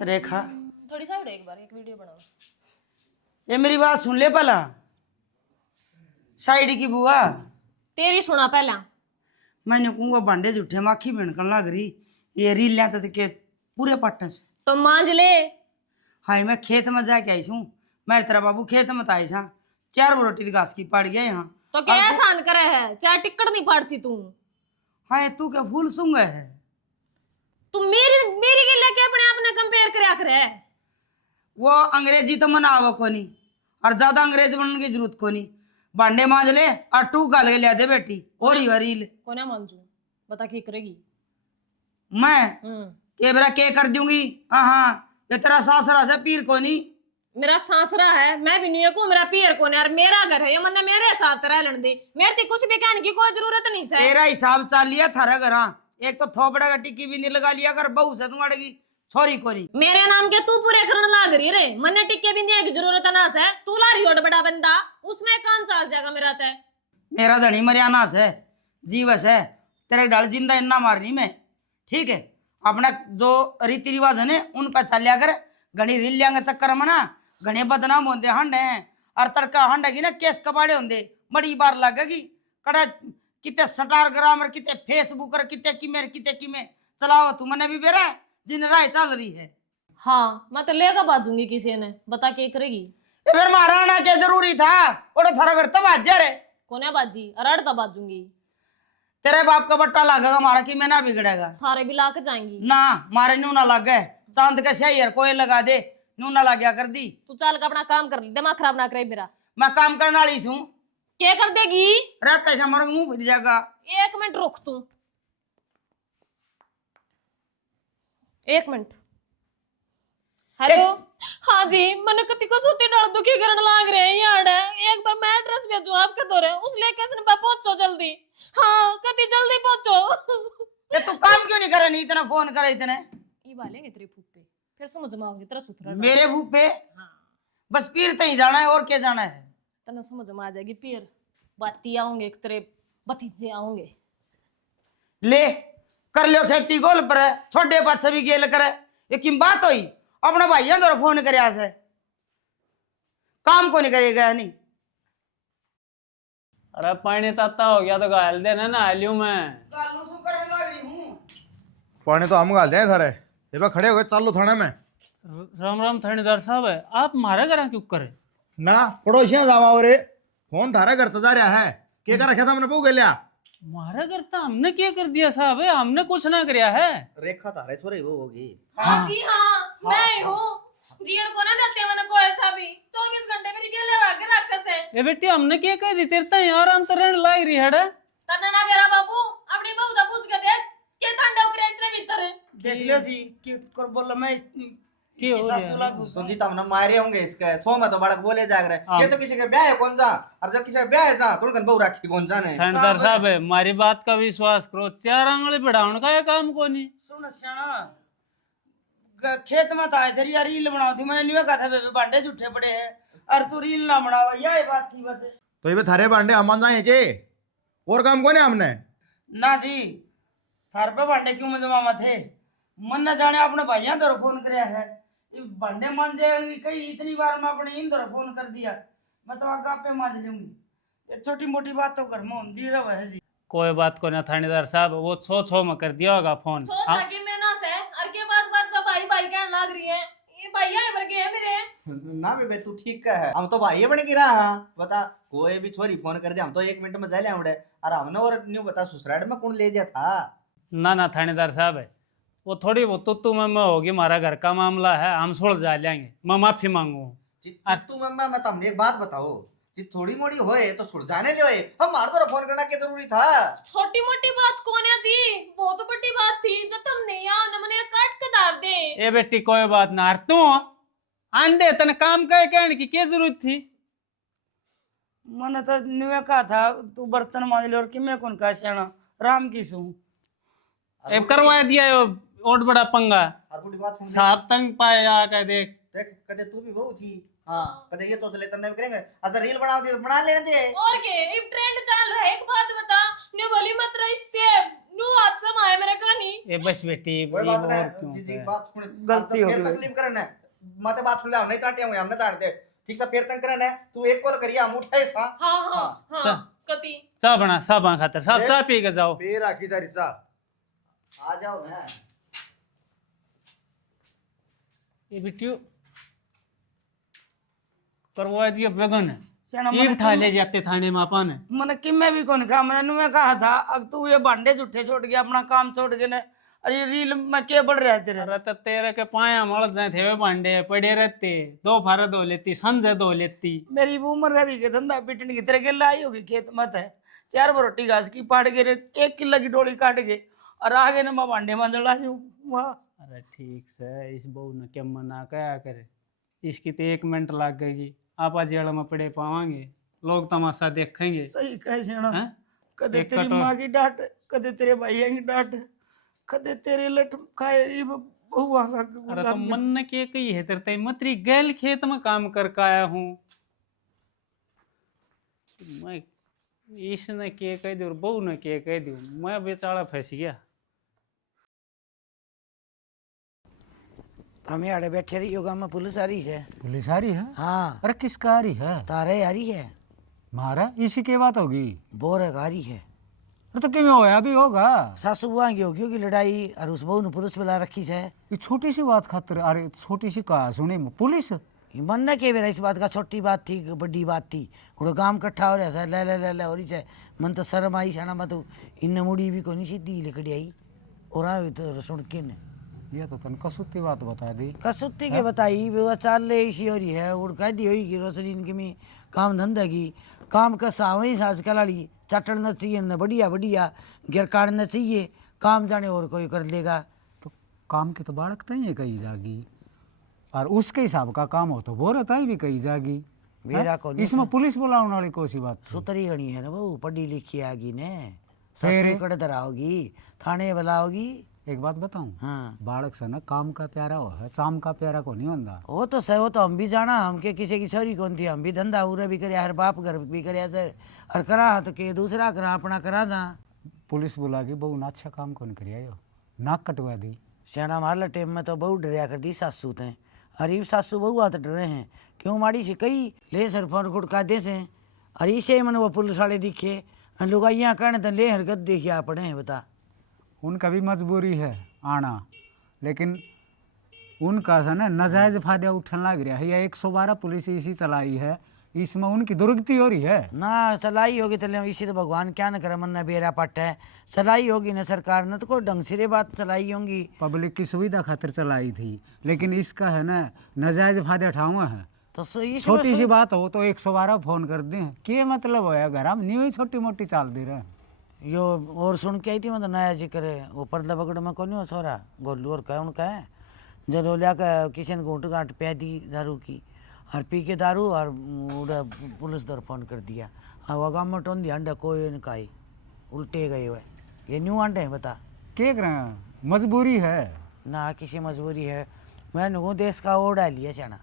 रेखा थोड़ी साइड एक बार एक वीडियो बनाओ। ये मेरी बात सुन ले पहला। साइड की बुआ तेरी सुना पहला। मैंने कहूँगा भांडे जूठे माखी मिनकन लग रही ये रील लिया के पूरे पट्टन से। तो मांझ ले। हाय मैं खेत में जाके आई हूँ। मैं तेरा बाबू खेत में आई था 4 रोटी की घास की पड़ गया यहाँ। तो क्या एहसान करे है चाहे टिकट नहीं फाड़ती तू। हाँ तू क्या फूल सूंगा है। तू मेरी मेरी के लेके अपने आप ने कंपेयर करया करे। वो अंग्रेजी तो मना आवो को नहीं और ज्यादा अंग्रेज बनने की जरूरत को नहीं। भांडे मांज ले और टू गाल के लिया दे बेटी और ही रील को ना मांझू बता की करेगी। मैं के बरा के कर दूंगी। हाँ हाँ ये तेरा सासरा से पीर को नहीं। मेरा सासरा है मैं भी नहीं को मेरा पियर को नहीं यार मेरा घर है ये मन मेरे साथ रह लन दे मेरे ते कुछ भी कहने की कोई जरूरत नहीं है। तेरा हिसाब चाल लिया थारा घर। एक तो थोपड़ा का टिक्की भी नहीं लगा लिया कर बहू से तुम अड़गी छोरी को नहीं। मेरे नाम के तू पूरे करने लाग रही रे मन्ने टिक्के भी नहीं की जरूरत ना है तू ला रही हो बड़ा बंदा उसमें काम चल जाएगा मेरा तय। मेरा धनी मरियाना से जीवस है तेरे डाल जिंदा इन्ना मारनी मैं ठीक है। अपना जो रीति रिवाज है ना उन पर चलिया कर। घनी रीलिया के चक्कर में ना घने बदनाम होंगे हंडे हैं और तड़का हंडे की ना केस कबाड़े होंगे बड़ी बार लगेगी कड़ा कितने स्टार ग्रामर कितने फेसबुक और कितने की में चलाओ तू मैंने भी बेरा जिन राय चल रही है। हाँ मैं तो लेगा बाजूंगी किसी ने बता के करेगी। फिर महाराणा क्या जरूरी था और थारा घर तब हाजिर है कोने बाजी अरड़ तब बाजूंगी। तेरे बाप का बट्टा लागेगा मारा कि मैं ना बिगड़ेगा थारे भी ला के जाएंगी ना मारे नू ना लगे चांद का सही कोई लगा दे नू ना लग गया कर दी। तू चल का अपना काम कर दिमाग खराब ना करे मेरा। मैं काम करने वाली हूँ क्या कर देगी रेप ऐसा मर मुंह फिर जाएगा। 1 मिनट रुक तू 1 मिनट। हेलो हाँ जी मैंने कति को सूती डाल दुखी करने लाग रहे हैं यार एक बार मैं एड्रेस भेजू आपके दौरे उस लोकेशन पे पहुंचो जल्दी। हाँ कति जल्दी पहुंचो। ये तू काम क्यों नहीं करे नहीं इतना फोन करे इतने ये बालेंगे तेरे फूफे फिर समझ में आओगे तेरा सुथरा मेरे मुंह पे। हाँ बस पीर तई जाना है और क्या जाना है। तने समझ में आ जाएगी फिर बाती आऊंगे एक तेरे भतीजे आऊंगे। ले कर लियो खेती गोल पर छोटे पाछे भी गेल करे ये किम बात हुई अपना भाइयों तो फोन करे से काम को नहीं करेगा नहीं। अरे पानी ताता हो गया तो गाल देना ना आलियो मैं पानी तो हम गाल दें सारे ये बा खड़े हो गए चालू थाने में। राम राम थानेदार साहब है आप मारा करा क्यों करे ना पड़ोसियां जावा और फोन थारा घर तो जा रहा है क्या कर रखा था हमने पू लिया मारा करता हमने क्या कर दिया साहब है हमने कुछ ना करिया है। रेखा थारे छोरे वो होगी। हाँ जी हाँ मैं हूँ जीवन को ना देते मैंने को ऐसा भी 24 घंटे मेरी गेले आगे रखा से। ए बेटी हमने क्या कह दी तेरे ता आराम से रहने लाग रही है तन्ना ना मेरा बाबू अपनी बहू दा पूछ के देख के तांडव करे इसने भीतर है। देख लियो जी कि कर बोल मैं की हो रहा तो जी तब ना मारे होंगे इसके सो में तो बड़ा बोले जाग रहे ये तो किसी के ब्याह है कौन जा और जब किसी का ब्याह है जा तुरंत बहु राखी कौन जाने। थानेदार साहब है हमारी बात का विश्वास करो 4 आंगली बढ़ाने का काम को नहीं। सुन श्याना खेत में था इधर यार रील बनाओ थी मैंने नहीं कहा था बेबे भांडे झूठे पड़े हैं और तू रील ना बनावा यही बात थी बस। तो ये थारे भांडे हम जाए के और काम को नहीं हमने ना जी थार पे भांडे क्यों मजमामा थे मन न जाने अपने भाइयों तो फोन कराया है भांडे मान जाएंगे कई इतनी बार मैं अपने इन तरह फोन कर दिया मैं तो आगे पे मांझ लूंगी ये छोटी मोटी बात तो घर में होती रहे जी। कोई बात को ना थानेदार साहब वो छो में कर दिया होगा फोन। छो जाके मैं ना से और के बात पे भाई भाई कहने लाग रही है ये भैया है वर्गे है मेरे ना बे तू ठीक का है हम तो भाई बने गिरा हाँ बता कोई भी छोरी फोन कर दे हम तो 1 मिनट में जा ले हमने और हमने और न्यू बता ससुराल में कौन ले जा था। ना थानेदार साहब है वो थोड़ी वो तू मैं होगी हमारा घर का मामला है हम छोड़ जा लेंगे मैं माफी मांगू। तू मम्मा मैं तुमने एक बात बताओ जी थोड़ी मोड़ी होए तो छुड़ जाने ले हम मार तो फोन करना क्या जरूरी था। छोटी मोटी बात कौन है जी बहुत बड़ी बात थी जब हम नहीं आ हमने काट के दाव दे। ए बेटी कोई बात ना तू आंदे तने काम करे कहने की क्या जरूरत थी। मैंने तो निवे कहा था तू बर्तन मांझ ले और कि मैं कौन कहा श्याना राम की सू करवा दिया और बड़ा पंगा और बड़ी बात सुन साहब तंग पाया कह देख देख कदे तू भी बहू थी हाँ कदे ये सोच ले तन्ने भी करेंगे अगर रील बनाओ दे बना लेने दे और के एक ट्रेंड चल रहा है एक बात बता ने बोली मत इससे नु हाथ समाए मेरे कानी। ए बस बेटी कोई ये बात और नहीं क्यों जी है? बात सुन गलती हो फिर गई। तकलीफ करना है माते बात सुन ले हम नहीं काटे हुए हम ना जानते ठीक से फिर तंग करना है तू एक कॉल करिया हम उठाए सा हाँ हाँ हाँ चा। कति चाह बना साहब खातर साहब चाह पी के जाओ। पे राखी तारी चा आ जाओ ना ये बिटियो पर वो जी अब लगन है सेना ये उठा ले जाते थाने में अपन है। मैंने कि मैं भी कौन कहा मैंने मैं कहा था अब तू ये भांडे जुट्ठे छोड़ के अपना काम छोड़ के ने अरे रील में क्या बढ़ रहा है तेरे। अरे तो तेरे के पाया मल जाए थे वे भांडे पड़े रहते दो फारे धो लेती संजय धो लेती। मेरी उम्र रही के धंधा पिटने की तरह के लाई होगी खेत मत है 4 रोटी घास की पाट के 1 किलो की डोली काट के और आगे ने मैं भांडे मंजला जू वाह। अरे ठीक से इस बहू ने क्या मना क्या करे इसकी तो 1 मिनट लग गई आपा जेल में पड़े पावांगे लोग तमाशा देखेंगे। सही कहे सेना हैं? कदे एक तेरी कटोर- माँ की डांट कदे तेरे भैया की डांट कदे तेरे लट खाए ये बहुआ का अरे तो मन ने के कही है तेरे ते मतरी गैल खेत में काम करके आया हूँ मैं इसने के कह दू बहू ने के कह दू मैं बेचारा फंस गया। हमें आड़े बैठे रही योगा में पुलिस आ रही है। पुलिस आ रही है हाँ अरे किसका आ रही है तारे आ रही है मारा इसी की बात होगी बोर आ रही है। अरे तो किमें होया भी होगा सासू बुआ की होगी की लड़ाई और उस बहू ने पुलिस बुला रखी है। ये छोटी सी बात खातिर अरे छोटी सी कहा सुनी पुलिस मन न के बेरा इस बात का छोटी बात थी कि बड़ी बात थी थोड़ा गांव इकट्ठा हो रहा है ले हो रही है मन तो शर्म आई शाना मैं तो इन मुड़ी भी कोनी सीधी लिकड़ी आई और आ तो सुन के ने ये तो तन कसूती बात बता दी कसुत्ती के बताई वो चाल ले इसी हो रही है और कह दी होगी कि रोशनी इनके में काम धंधा की काम का सावई साज कलाड़ी चटना चाहिए न बढ़िया बढ़िया गिर काटना चाहिए काम जाने और कोई कर लेगा। तो काम की तो बाड़क तई है कही जागी और उसके हिसाब का काम हो तो वो रहता ही भी कही जागी मेरा हैं? को इसमें पुलिस बुलाने वाली कौन सी बात थी? सुतरी गणी है ना बहू पढ़ी लिखी आगी ने फिर? ससुर कड़े तरह होगी थाने वाला होगी। एक बात बताऊं हाँ बाड़क से ना काम का प्यारा हो है चाम का प्यारा को नहीं होता। वो तो सही वो तो हम भी जाना हम के किसी की छोरी कौन थी हम भी धंधा उरे भी करे हर बाप घर भी करे सर और करा तो के दूसरा करा अपना करा जा पुलिस बुला के बहु ना अच्छा काम कौन करिया यो नाक कटवा दी सियाना मारला टेम में तो बहु डरिया कर दी सासू ते अरे सासू बहु आते डरे हैं क्यों माड़ी से कई ले सर फोन गुटका दे से अरे इसे मन वो पुलिस वाले दिखे लुगाइया कहने तो ले हरकत देखिए आपने हैं बता। उनका भी मजबूरी है आना लेकिन उनका सा ना नाजायज फायदा उठने लग रहा है। या 112 पुलिस इसी चलाई है इसमें उनकी दुर्गति हो रही है ना सलाई होगी तो इसी तो भगवान क्या न करे मन न बेरा पट है सलाई होगी ना सरकार ने तो कोई ढंग से बात सलाई होंगी पब्लिक की सुविधा खातिर चलाई थी लेकिन इसका है ना नाजायज फायदा उठावा है। तो छोटी सी बात हो तो 112 फोन कर दें के मतलब होया घर हम न्यू ही छोटी मोटी चाल दे रहे हैं। यो और सुन के आई थी मतलब नया जिक्र है वो पर्दा पकड़ में कौन हो छोरा गोलू और कह उनका है जो लोलिया का किशन घूट गांठ पै दी दारू की और पी के दारू और उड़ा पुलिस दर फोन कर दिया हाँ वो गाँव में टोन दिया अंडा कोई इनका ही उल्टे गए हुए ये न्यू अंडे हैं बता के कर रहे हैं मजबूरी है ना किसी मजबूरी है मैं नु देश का ओढ़ा लिया चाना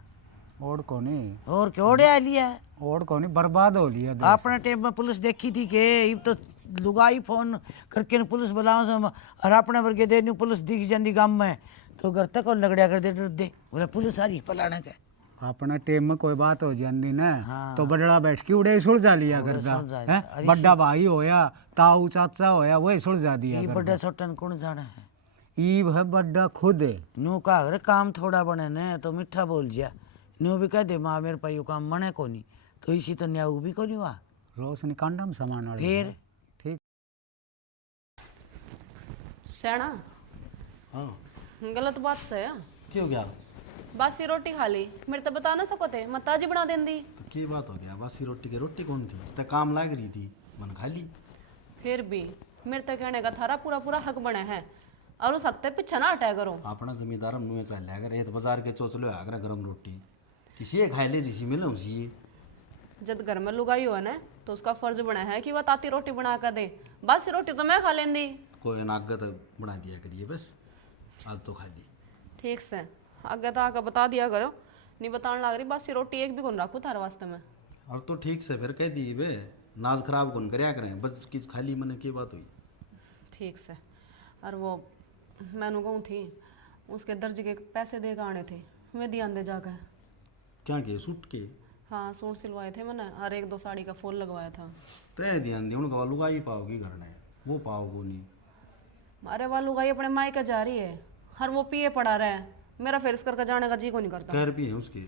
और कोनी और क्या ओढ़ा लिया है और कोनी बर्बाद हो लिया देश। अपने टाइम में पुलिस देखी थी कि अब तो लुगाई फोन करके न पुलिस बुलाओ से और अपने वर्गे दे न्यू पुलिस दिख जाती गाँव में तो घर तक और लगड़िया कर दे डर दे बोले पुलिस आ रही पलाने के अपना टेम में कोई बात हो जाती ना हाँ। तो बड़ड़ा बैठ के उड़े सुलझा लिया करता सुलझा है अरे बड़ा भाई होया ताऊ चाचा होया वही सुलझा दिया ये करता। बड़ा छोटन कौन जाना है ईब है बड़ा खुद है न्यू का अरे काम थोड़ा बने ने तो मिठा बोल जा न्यू भी कह दे माँ मेरे पाई यो काम मने को नहीं तो इसी तो न्याऊ भी को नहीं हुआ रोशनी कांडम सामान वाली फिर है। ठीक सैना हाँ गलत बात से है क्यों गया बासी रोटी खा ली मेरे तो बता ना सको थे मैं ताजी बना देंदी तो की बात हो गया बासी रोटी की रोटी कौन थी तो काम लाग रही थी मन खा ली फिर भी मेरे तो कहने का थारा पूरा पूरा हक बने है और उस हक पे पीछे ना हटाया करो। अपना जमींदार हम नुए चल अगर ये तो बाजार के चोचलो आगरा गरम रोटी किसी एक खाए ले जिसी मिले उसी जब घर में लुगाई हो ना तो उसका फर्ज बना है कि वह ताती रोटी बना कर दे बासी रोटी तो मैं खा लेंदी कोई नागत बना दिया करिए बस आज तो खा ली ठीक से आगे तो आगे बता दिया करो नहीं बताने लग रही बासी रोटी एक भी कौन रखू थारे वास्ते में और तो ठीक से फिर कह दी बे नाज खराब कौन करया करें बस की खाली मने की बात हुई ठीक से। और वो मैंने कहूँ थी उसके दर्ज के पैसे दे के आने थे, मैं ध्यान दे जाकर। क्या के सूट के हाँ सूट सिलवाए थे मैंने और 1-2 साड़ी का फॉल लगवाया था। तय ध्यान दे उनका लुगा ही पाओगी घर में, वो पाओगो नहीं। अरे वाह लुगाई अपने मायके जा रही है, हर वो पिए पड़ा रहा है, मेरा फिर इस करके जाने का जी को नहीं करता। क्या रुपये है उसके?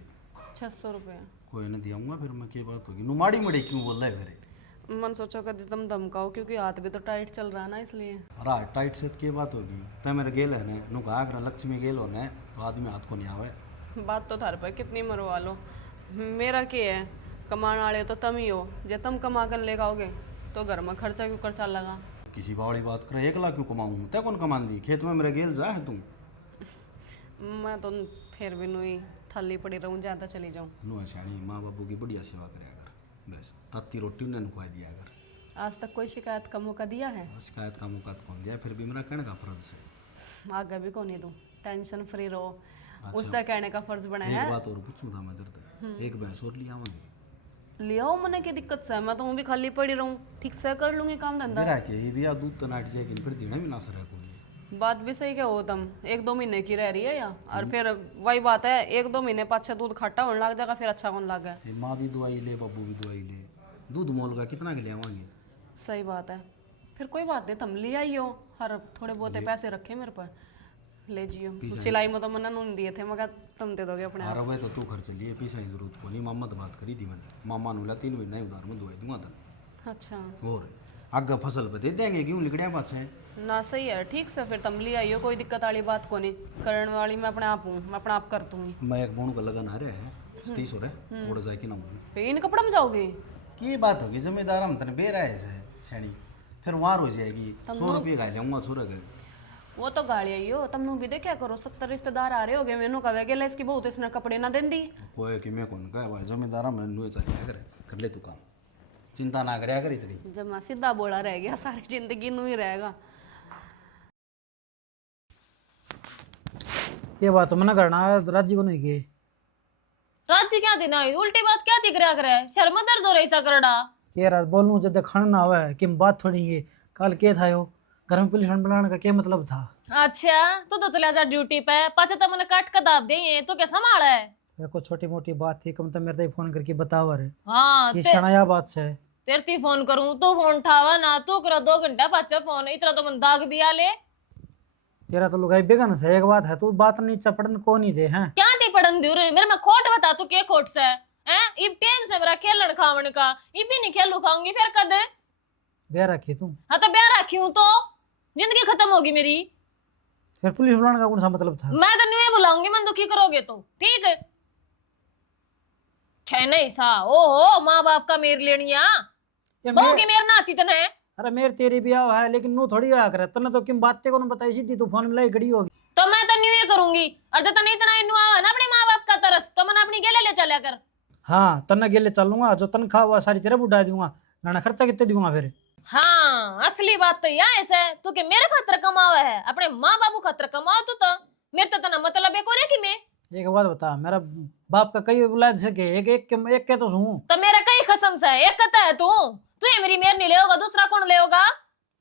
600 रुपये। कोई नहीं दियाऊंगा फिर मैं, क्या बात होगी? नुमाड़ी मड़ी क्यों बोल रहा है मेरे? मन सोचो कभी तुम धमकाओ, क्योंकि हाथ भी तो टाइट चल रहा है ना, इसलिए। अरे टाइट से क्या बात होगी? तय मेरे गेल है ने नु कहा अगर लक्ष्मी गेल हो ने तो आदमी हाथ को नहीं आवे। बात तो थार पे कितनी मरवा लो, मेरा क्या है, कमाने वाले तो तुम ही हो, जे तुम कमा कर लेके आओगे तो घर में खर्चा क्यों खर्चा लगा। किसी बावड़ी बात करे, 1 लाख क्यों कमाऊँ? तय कौन कमान दी? खेत में मेरे गेल जा है तुम। मैं तो फिर भी नहीं थली पड़ी रहूँ, ज़्यादा चली जाऊँ। नु ऐसानी माँ बापू की बढ़िया सेवा करे अगर, बस ताती रोटी उन्हें खुआ दिया अगर। आज तक कोई शिकायत का मौका दिया है? शिकायत का मौका तो कौन दिया, फिर भी मेरा कहने का फर्ज है। आगे भी कौन ही दूँ, टेंशन फ्री रहो, उसका कहने का फर्ज बना है। एक बात और पूछूं था मैं दर्द, एक भैंस और लिया आवांगे? ले आओ, मने की दिक्कत से, मैं तो हूँ भी खाली पड़ी रहूँ, ठीक से कर लूँगी काम धंधा। मेरा के ये भी दूध तो नाट जाएगी, फिर देना भी ना सर है कोई। बात भी सही क्या हो तुम, 1-2 महीने की रह रही है या, और फिर वही बात है 1-2 महीने पाछे दूध खट्टा होने लग जाएगा, फिर अच्छा कौन लगे। ये माँ भी दवाई ले, बाबू भी दवाई ले, दूध मोल का कितना के ले आवांगे? सही बात है, फिर कोई बात नहीं, तुम ले आई हो, हर थोड़े बहुत पैसे रखे मेरे पर, ले जियो। सिलाई में तो मैंने नून दिए थे, मगर तुम दे दोगे अपने आप। अरे तो तू खर्च लिए, पैसा की जरूरत को नहीं। मामा तो बात करी थी मैंने, मामा नुला 3 महीना उधार में दवाई दूंगा तन। अच्छा और आगे फसल पे दे देंगे, क्यों लिखड़िया पास है ना, सही है, ठीक से फिर तुम ले आई हो, कोई दिक्कत वाली बात को नहीं, करने वाली मैं अपने आप हूँ, मैं अपने आप कर दूँगी। मैं एक बोन का लगन आ रहा है 30 हो रहे उड़ जाए कि ना हूँ। फिर इन कपड़े में जाओगे? की बात होगी, जमींदार हम तने बेरा है शैनी, फिर वहां हो जाएगी। 100 रुपये खा जाऊंगा छोरा के। वो तो गाड़ी आई हो, तुम भी देखा करो, 70 रिश्तेदार आ रहे होगे, मैनू कहे गेला इसकी बहुत इसने कपड़े ना दें दी। कोई कि मैं कौन कहे भाई, जमींदार हम नुए चाहिए कर ले तू काम, चिंता ना करया कर इतनी। जब मैं सीधा बोला रह गया, सारी जिंदगी नू ही रहेगा। ये बात तो मना करना राज्य को नहीं किए। राज्य क्या दिन आई, उल्टी बात क्या दिख रहा करे, शर्म दर्द हो रही सा करड़ा। कह रहा बोलूं जब खाना ना हुआ है कि बात थोड़ी है, कल के था यो घर में पुलिस बुलाने का क्या मतलब था? अच्छा तू तो चला जा ड्यूटी पे, पाछे तो मैंने काट के दाब दे, तू क्या संभाला है? मेरे को छोटी मोटी बात थी, कम तो मेरे से फोन करके बतावा रे। हाँ ये शनाया बात से तेरे ती फोन करूं, तू फोन उठावा ना, तू करो 2 घंटा पाछे फोन, इतना तो मन दाग भी आ ले। तेरा तो लुगाई बेगन से एक बात है, तू बात नहीं चपड़न को नहीं दे हैं। क्या ती पड़न दू रे, मेरे में खोट बता, तू के खोट से हैं? इब टाइम से मेरा खेलन खावन का, इब भी नहीं खेलू खाऊंगी फिर कद? ब्याह रखी तू? हाँ तो ब्याह रखी हूं तो जिंदगी खत्म होगी मेरी। फिर पुलिस बुलाने का कौन सा मतलब था? मैं तो नहीं बुलाऊंगी, मन दुखी करोगे तो ठीक है। नहीं सा ओहो माँ बाप का मेर लेनिया बहू की मेर ना आती तने। अरे मेरे तेरी ब्याह है, लेकिन नू थोड़ी आ कर तने तो किम बातें को बताई सीधी तू फोन में लाई खड़ी होगी। तो मैं तो न्यू करूंगी, और जब नहीं इतना इन्नू आवा ना अपने माँ बाप का तरस, तो मैं अपनी गेले ले चला कर। हाँ तन्ना गेले चलूंगा, जो तनख्वाह हुआ सारी तेरे बुढ़ा दूंगा, गाना खर्चा कितने दूंगा फिर? हाँ असली बात तो यह ऐसा है, तू के मेरे खातर कमावा है, अपने माँ बाबू खातर कमाओ तू तो मेरे तो तना मतलब है कोरे की मैं। एक बात बता, मेरा बाप का कई औलाद सके, एक के तो हूँ। तो मेरा कई कसम से एक कहता है तू ये मेरी मेर नहीं ले होगा, दूसरा कौन ले होगा?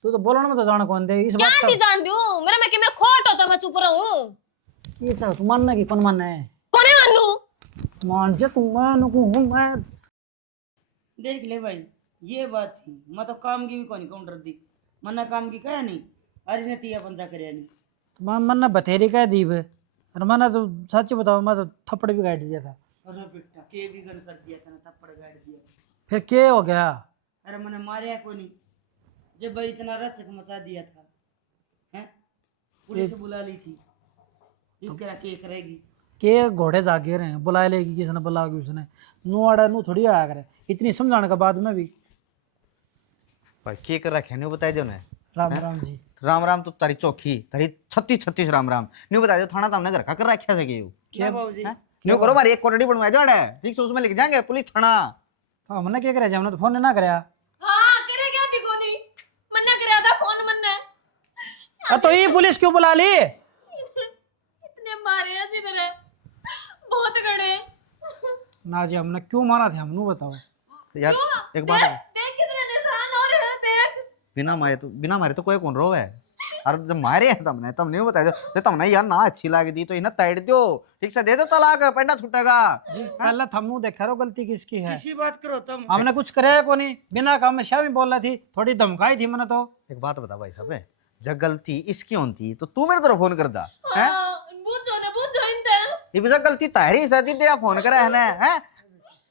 तू तो बोलने में तो जान कौन दे इस क्या बात नहीं जान दूं, मेरे में कि मैं खोट होता मैं चुप रहूं। ये चाह तू मानना कि कौन मानना है? कौन मानू? मान जे तू मान को हूं मैं। देख ले भाई, ये बात थी, मैं तो काम की भी कोनी काउंटर दी, मना काम की कहा नहीं, अरे ने तिया पंजा करया नहीं। मान मन्ना बथेरी कह दी बे, और मना तो सच बताओ मैं तो थप्पड़ भी काट दिया था। अरे बेटा के भी गन कर दिया था ना, थप्पड़ गाड़ दिया। फिर क्या हो गया? अरे मैंने मारिया को नहीं, जब भाई इतना रचक मचा दिया था, हैं पुलिस बुला ली थी, ये करा के करेगी के घोड़े जागे रहे हैं, बुला लेगी किसने बुलाओगी उसने, नू आड़ा नू थोड़ी आया करे, इतनी समझाने के बाद में भी। भाई के कर रखे नहीं बताई दो ना। राम राम जी। राम राम तो तारी चौखी तारी 36 राम राम नहीं बता दो, थाना तो हमने घर का कर रखा है क्या बाबूजी? न्यू करो मारी एक कोटड़ी बनवाया जाड़ा है, ठीक से उसमें लिख जाएंगे पुलिस थाना। हाँ हमने क्या कराया, हमने तो फोन ना कराया। हाँ करे क्या बिगोनी, मन्ना कराया था फोन मन्ना। तो ये पुलिस क्यों बुला ली? इतने मारे हैं जी मेरे, बहुत गड़े। ना जी हमने क्यों मारा था, हमनू बताओ। यार एक बात है, देख कितने निशान हो रहे हैं, देख बिना मारे तो कोई कौन रो है। और जब मारे हैं तुमने बताया तो तुमने यार ना अच्छी लग दी तो इन्हें तैड़ दो, ठीक से दे दो तलाक, पेंडा छूटेगा। जी पहले थमू देखा रो गलती किसकी है। किसी बात करो तुम। हमने कुछ कराया को नहीं, बिना काम में शामी बोल रही थी, थोड़ी धमकाई थी मैंने तो। एक बात बता भाई साहब, जब गलती इसकी होती तो तू मेरे तरफ फोन कर दा है? बुझो ने बुझो इनते ये भी गलती तारी से दी तेरा फोन करा है ना है?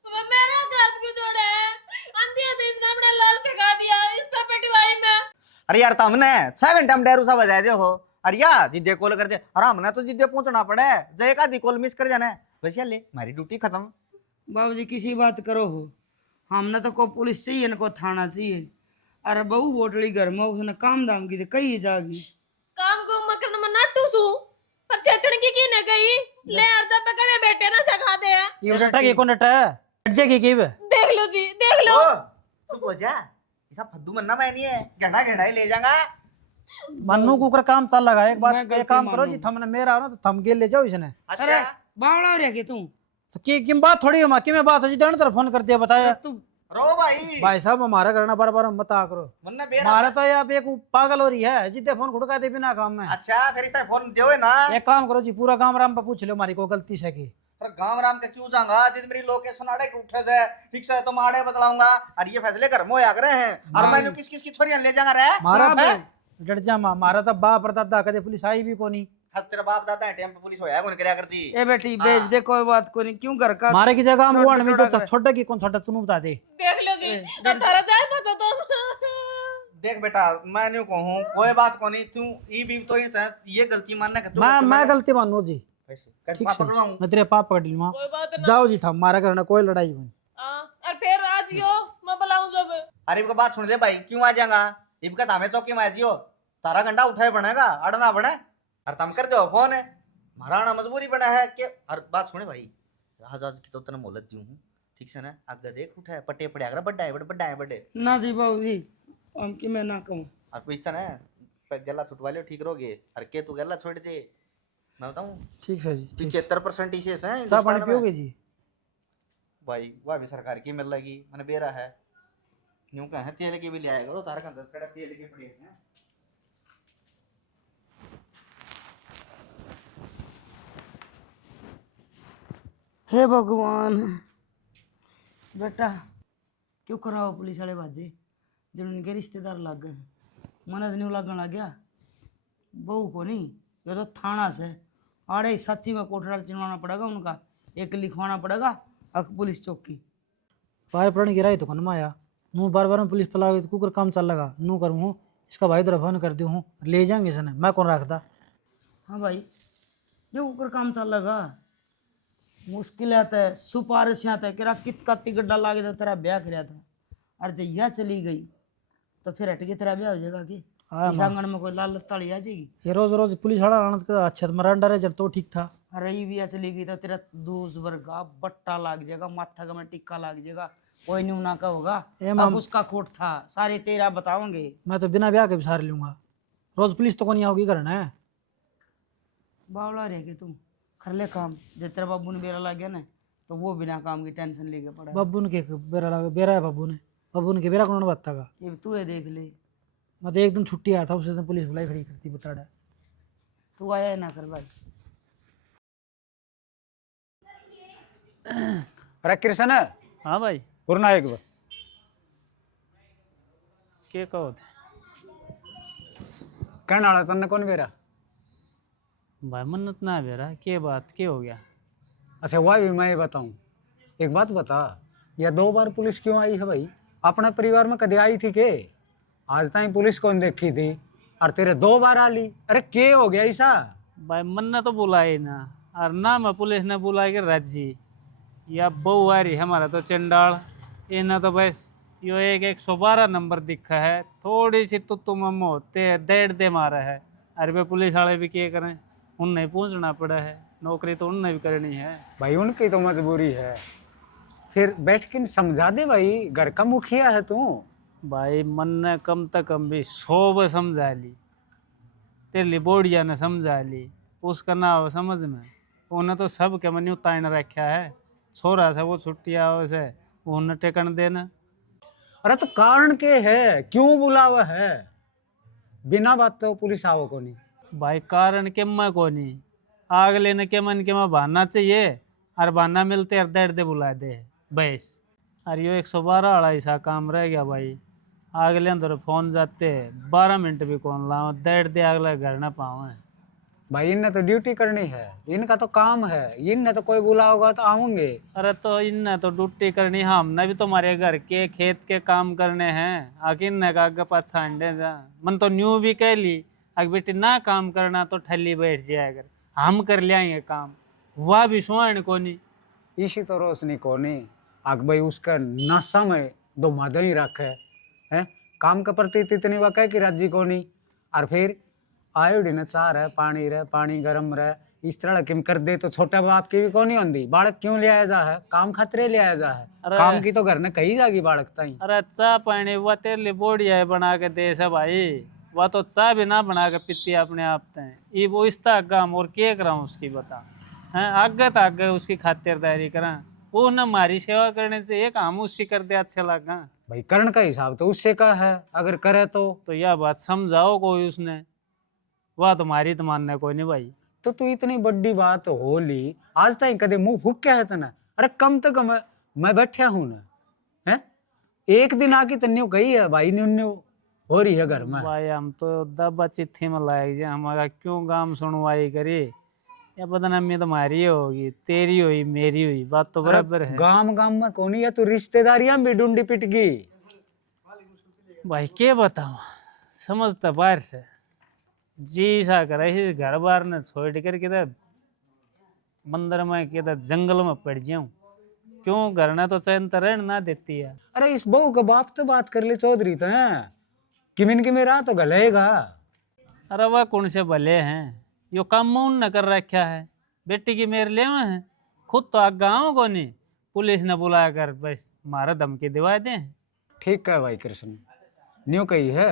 मेरा हाथ क्यों जोड़ा है? अंधी तो इसने अपने लाल सिखा दिया इस पे पिटवाई में। अरे यार तुमने 6 घंटे में डेरू सा बजाए दे हो। अरे यार जिद्दे कॉल कर दे, अरे हमने तो जिद्दे पहुंचना पड़े, जय का दी कॉल मिस कर जाना है वैसे ले हमारी ड्यूटी खत्म। बाबूजी किसी बात करो हो, हमने तो को पुलिस चाहिए न को थाना चाहिए। अरे बहू बोटड़ी घर में उसने काम दाम की कही जागी काम को मकरन में नाटू सू पर चेतन की ने गई ले यार जब पे कभी बेटे ना सिखा दे। ये डटा के कौन डटा है? डट की कीब देख लो जी देख लो। ओ चुप हो जा, ऐसा फद्दू मनना मैं नहीं है, घंटा घंटा ही ले जाऊंगा। मन्नू कुकर काम चल लगा। एक बात मैं एक गलती काम करो मानू। जी, थमने मेरा ना तो थम के ले जाओ इसने। अरे अच्छा बावड़ा रह गए तू तो की बात थोड़ी हम में बात हो जी, दोनों तरफ फोन कर दिया बताया। तू रो भाई भाई साहब हमारा करना बार बार मत आ करो। वरना बेरा हमारा तो ये आप एक पागल हो रही है जितने फोन खुड़का दे बिना काम में। अच्छा फिर इस फोन दे ना। एक काम करो जी, पूरा काम राम पे पूछ लो हमारी को गलती से की। पर गांव राम के क्यों जाऊंगा, जिस मेरी लोकेशन आड़े के उठे से ठीक से तुम आड़े बतलाऊंगा। और ये फैसले घर में होया करे हैं और मैंने किस किस की छोरियां ले जाऊंगा रे मारा सब है। डट जा मां, मारा तो बाप परदादा कदे पुलिस आई भी कोनी। हद तेरा बाप दादा है टाइम पे पुलिस होया कौन करया करती। ए बेटी बेच दे, कोई बात को नहीं, क्यों घर का मारे की जगह हम छोटा वार्ड में छोटा जो करे। छोटा की कौन छोटा तू बता दे। देख लो जी अठारह जाए बचा तो। देख बेटा मैं नहीं कहूँ कोई बात को नहीं, तू ई भी तो ये गलती मानना कि तू मैं गलती मानो जी, कैसे ठीक पाप से पकड़वाऊं। मैं तेरे पाप पकड़ लूंगा। कोई बात ना। जाओ जी था, मारा करना कोई लड़ाई नहीं। और फिर आज यो मैं बुलाऊं जब। अरे इनका बात सुन ले भाई, क्यों आ जाएगा इनका तामे चौकी में आ जियो, तारा घंटा उठाए बनेगा अड़ना बने और तम कर दो फोन है हमारा आना मजबूरी बना है कि। और बात सुने भाई, आज की तो तेना मोहलत दी हूँ ठीक से ना, आगे देख उठाए पट्टे पड़े अगर बड्डा है बड्डा है बड्डे ना जी बाबूजी, हम की मैं ना कहूँ। और पूछता ना गला छुटवा लो ठीक रहोगे, और के तू गला छोड़ दे मैं बताऊँ ठीक है जी, ठीक। 75% इशेस हैं चाय पानी हिंदुस्तान में। पियोगे जी? भाई वह भी सरकार की मिल लगी मैंने बेरा है यूं कहे तेल के भी ले आया करो, तारा का 10 कड़ा तेल के पड़े हैं। हे भगवान, बेटा क्यों कराओ पुलिस वाले बाजे जो उनके रिश्तेदार लग गए, मन नहीं लगन लग गया। बहू को नहीं, ये तो थाना से आड़े सच्ची में कोठरा चिनवाना पड़ेगा उनका, एक लिखवाना पड़ेगा अक पुलिस चौकी। पार प्रण गिराई तो खनमा आया नू बार बार पुलिस पलागे तो कुकर काम चल लगा नू करूँ हूँ इसका भाई तरफ फोन कर दी हूँ ले जाएंगे इसने, मैं कौन रखता। हाँ भाई जो ऊपर काम चल लगा मुश्किल आता है, सुपारिश आता है कि कित का टिकट डाला गया तेरा ब्याह कराया था, और जब यह चली गई तो फिर हट के तेरा ब्याह हो जाएगा कि इस आंगन में कोई लाल ताड़ी आ जाएगी। ये रोज रोज पुलिस वाला आनंद का अच्छा मरण डरे जब तो ठीक था। अरे ये भी चली गई तो तेरा दूस वर्गा बट्टा लग जाएगा, माथा का में टिक्का लग जाएगा, कोई नहीं ना का होगा। अब उसका खोट था सारे तेरा बताओगे। मैं तो बिना ब्याह के भी सारे लूंगा, रोज पुलिस तो को नहीं आओगी करना है। बावला रह के तू कर ले काम, जब तेरा बाबू ने बेरा लग गया ना तो वो बिना काम की टेंशन लेके पड़ा। बब्बू ने के बेरा लगा, बेरा है बब्बू ने के बेरा कौन बता का। ये तू है देख ले, मैं तो एक दिन छुट्टी आया था उस दिन पुलिस बुलाई खड़ी करती बता रहा। तू आया ना कर भाई। अरे कृष्ण है हाँ भाई पुरना एक बार के कहो थे कहना वाला तन्ने कौन बेरा। भाई मन्नत ना बेरा के बात के हो गया। अच्छा वह भी मैं बताऊं, एक बात बता, यह 2 बार पुलिस क्यों आई है भाई? अपने परिवार में कदे आई थी के? आज तक पुलिस कौन देखी थी और तेरे 2 बार आ ली। अरे के हो गया ऐसा? भाई मन्ना तो बुलाई ना, और ना मैं पुलिस ने बुलाई के राजी या बहू आ रही हमारा तो चंडाल इन्हें तो बस यो एक 112 नंबर दिखा है, थोड़ी सी तो तुम हम होते डेढ़ दे मारा है। अरे भाई पुलिस वाले भी क्या करें, उन्हें पूछना पड़ा है, नौकरी तो उन्हें भी करनी है। भाई उनकी तो मजबूरी है, फिर बैठ के समझा दे भाई, घर का मुखिया है तू। भाई मन ने कम तक कम भी 100 समझा ली, तेरे लिए बोढ़िया ने समझा ली, उसका ना हो समझ में, उन्हें तो सब के मन ताइन रखा है। छोरा से वो छुट्टिया से उन्हें टेकन देना। अरे तो कारण के है, क्यों बुलावा है? बिना बात तो पुलिस आओ को नहीं। भाई कारण के मैं को नहीं, आग लेने के मन के मैं बहाना चाहिए, और बहाना मिलते अर्धे अर्धे बुला दे बस। अरे यो 112 वाला ऐसा काम रह गया भाई, अगले अंदर फोन जाते 12 मिनट भी कौन लाओ, देड़ दे अगला घर ना पाओ। भाई इनने तो ड्यूटी करनी है, इनका तो काम है, इनने तो कोई बुला होगा तो आऊंगे। अरे तो इनने तो ड्यूटी करनी, हमने भी तुम्हारे घर के खेत के काम करने हैं, आखिर इनने का आगे पाछा अंडे जा। मन तो न्यू भी कह ली, अगर बेटी ना काम करना तो ठल्ली बैठ जाए, अगर हम कर लियाएंगे काम, वह भी सुहान को नहीं। इसी तो रोशनी को नहीं, आग भाई उसका नशा में दो मद ही रखे है, काम के प्रति इतनी वक़्त कि राज्य को नहीं। और फिर आयोडीन चार है, पानी गर्म रहे, इस तरह किम कर दे तो छोटा बाप की भी को नहीं होती। बालक क्यों लिया जा है? काम खतरे लिया जा है, काम की तो घर ने कही जागी बालक ताई। अरे चाह पानी वह तेरे लिए बोड़िया है बना के दे से भाई, वह तो चाह भी ना बना के पीती अपने आप तय। ये वो इस काम और क्या करा उसकी बता हैं, आगे तो आगे उसकी खातिरदारी करा, वो न हमारी सेवा करने से एक हम उसकी कर दे अच्छा लगा। भाई करण का हिसाब तो उससे का है, अगर करे तो यह बात समझाओ कोई उसने, वह तुम्हारी तो मानने कोई नहीं भाई। तो तू इतनी बड़ी बात हो ली, आज तक कदे मुंह फूक क्या है तना? अरे कम तो कम मैं बैठा हूं ना, है एक दिन आके तन्यू कही है भाई न्यू हो रही है घर में। भाई हम तो दबा चिट्ठी में लाए जे, हमारा क्यों काम सुनवाई करी, या बदनामी तुम्हारी होगी, तेरी हुई मेरी हुई, बात तो बराबर है। गांव गांव में कौन है, तू रिश्तेदारियां भी ढूंढी पिट गई। भाई क्या बताऊं, समझता बाहर से जी सा करे, घर बार ने छोड़ कर किधर मंदिर में किधर जंगल में पड़ जाऊं, क्यों घर ने तो चैन तो रहने ना देती है। अरे इस बहू का बाप तो बात कर ले चौधरी तो है, किमिन की मेरा तो गलेगा। अरे वह कौन से भले हैं, यो काम उन न कर रखा है, बेटी की मेरे ले हैं, खुद तो आग गाँव को नहीं, पुलिस ने बुला कर बस मारा धमकी दिवा दे। ठीक है भाई कृष्ण, न्यू कही है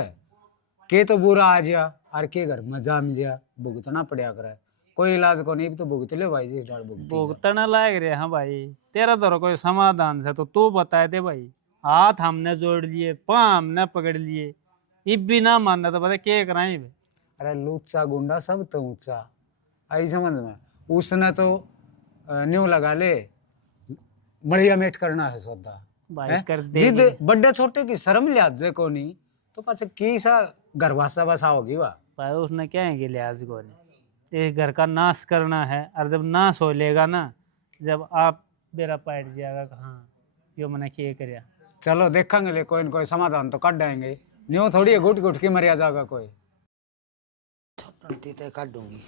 के तो बुरा आ जा और के घर में जाम जा, भुगतना पड़ा करे, कोई इलाज को नहीं तो भुगत ले भाई जी, डाल भुगत भुगतना लाग रहे। हाँ भाई तेरा तो कोई समाधान से तो तू बता दे भाई, हाथ हमने जोड़ लिए, पाँव हमने पकड़ लिए, इब भी ना मानना तो बता क्या कराएं। अरे लूचा गुंडा सब तो ऊंचा आई समझ में, उसने तो न्यू लगा ले, मड़िया मेट करना है सौदा भाई कर जिद दे बड़े छोटे की शर्म लिहाज को नहीं, तो पाछे की सा घर भाषा बसा होगी वाह। भाई उसने क्या है कि लिहाज को नहीं, इस घर का नाश करना है, और जब नाश हो लेगा ना, जब आप बेरा पाट जाएगा कहाँ यो मैंने क्या कर। चलो देखेंगे ले कोई न कोई समाधान तो कर देंगे, न्यू थोड़ी घुट घुट के मरिया जाएगा कोई। तय काट दूंगी।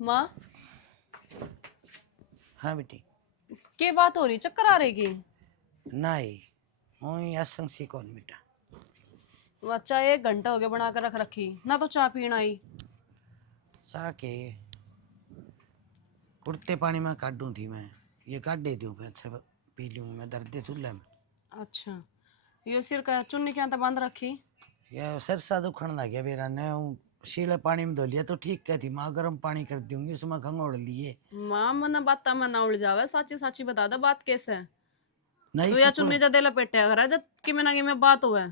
माँ हाँ बेटी। क्या बात हो रही, चक्कर आ रही की? नहीं वही असंग सी कौन बेटा। बच्चा 1 घंटा हो गया बना कर रख रखी, ना तो चाय पीना आई। सा के कुर्ते पानी में काटूं थी मैं, ये काट दे दूं अच्छा पी लूँ मैं, दर्द चूल्हे में। अच्छा यो सिर का चुन्नी क्या बांध रखी? ये सरसा दुखन लग गया मेरा ने, शीले पानी में धो लिया तो ठीक कहती माँ, गर्म पानी कर दूंगी उसमें खंगोड़ लिए। माँ मन बात में ना उड़ जावे, साची साची बता दे बात कैसे है। नहीं तू या चुन्नी जा दे लपेटे अगर जब कि मैं ना कि मैं बात हुआ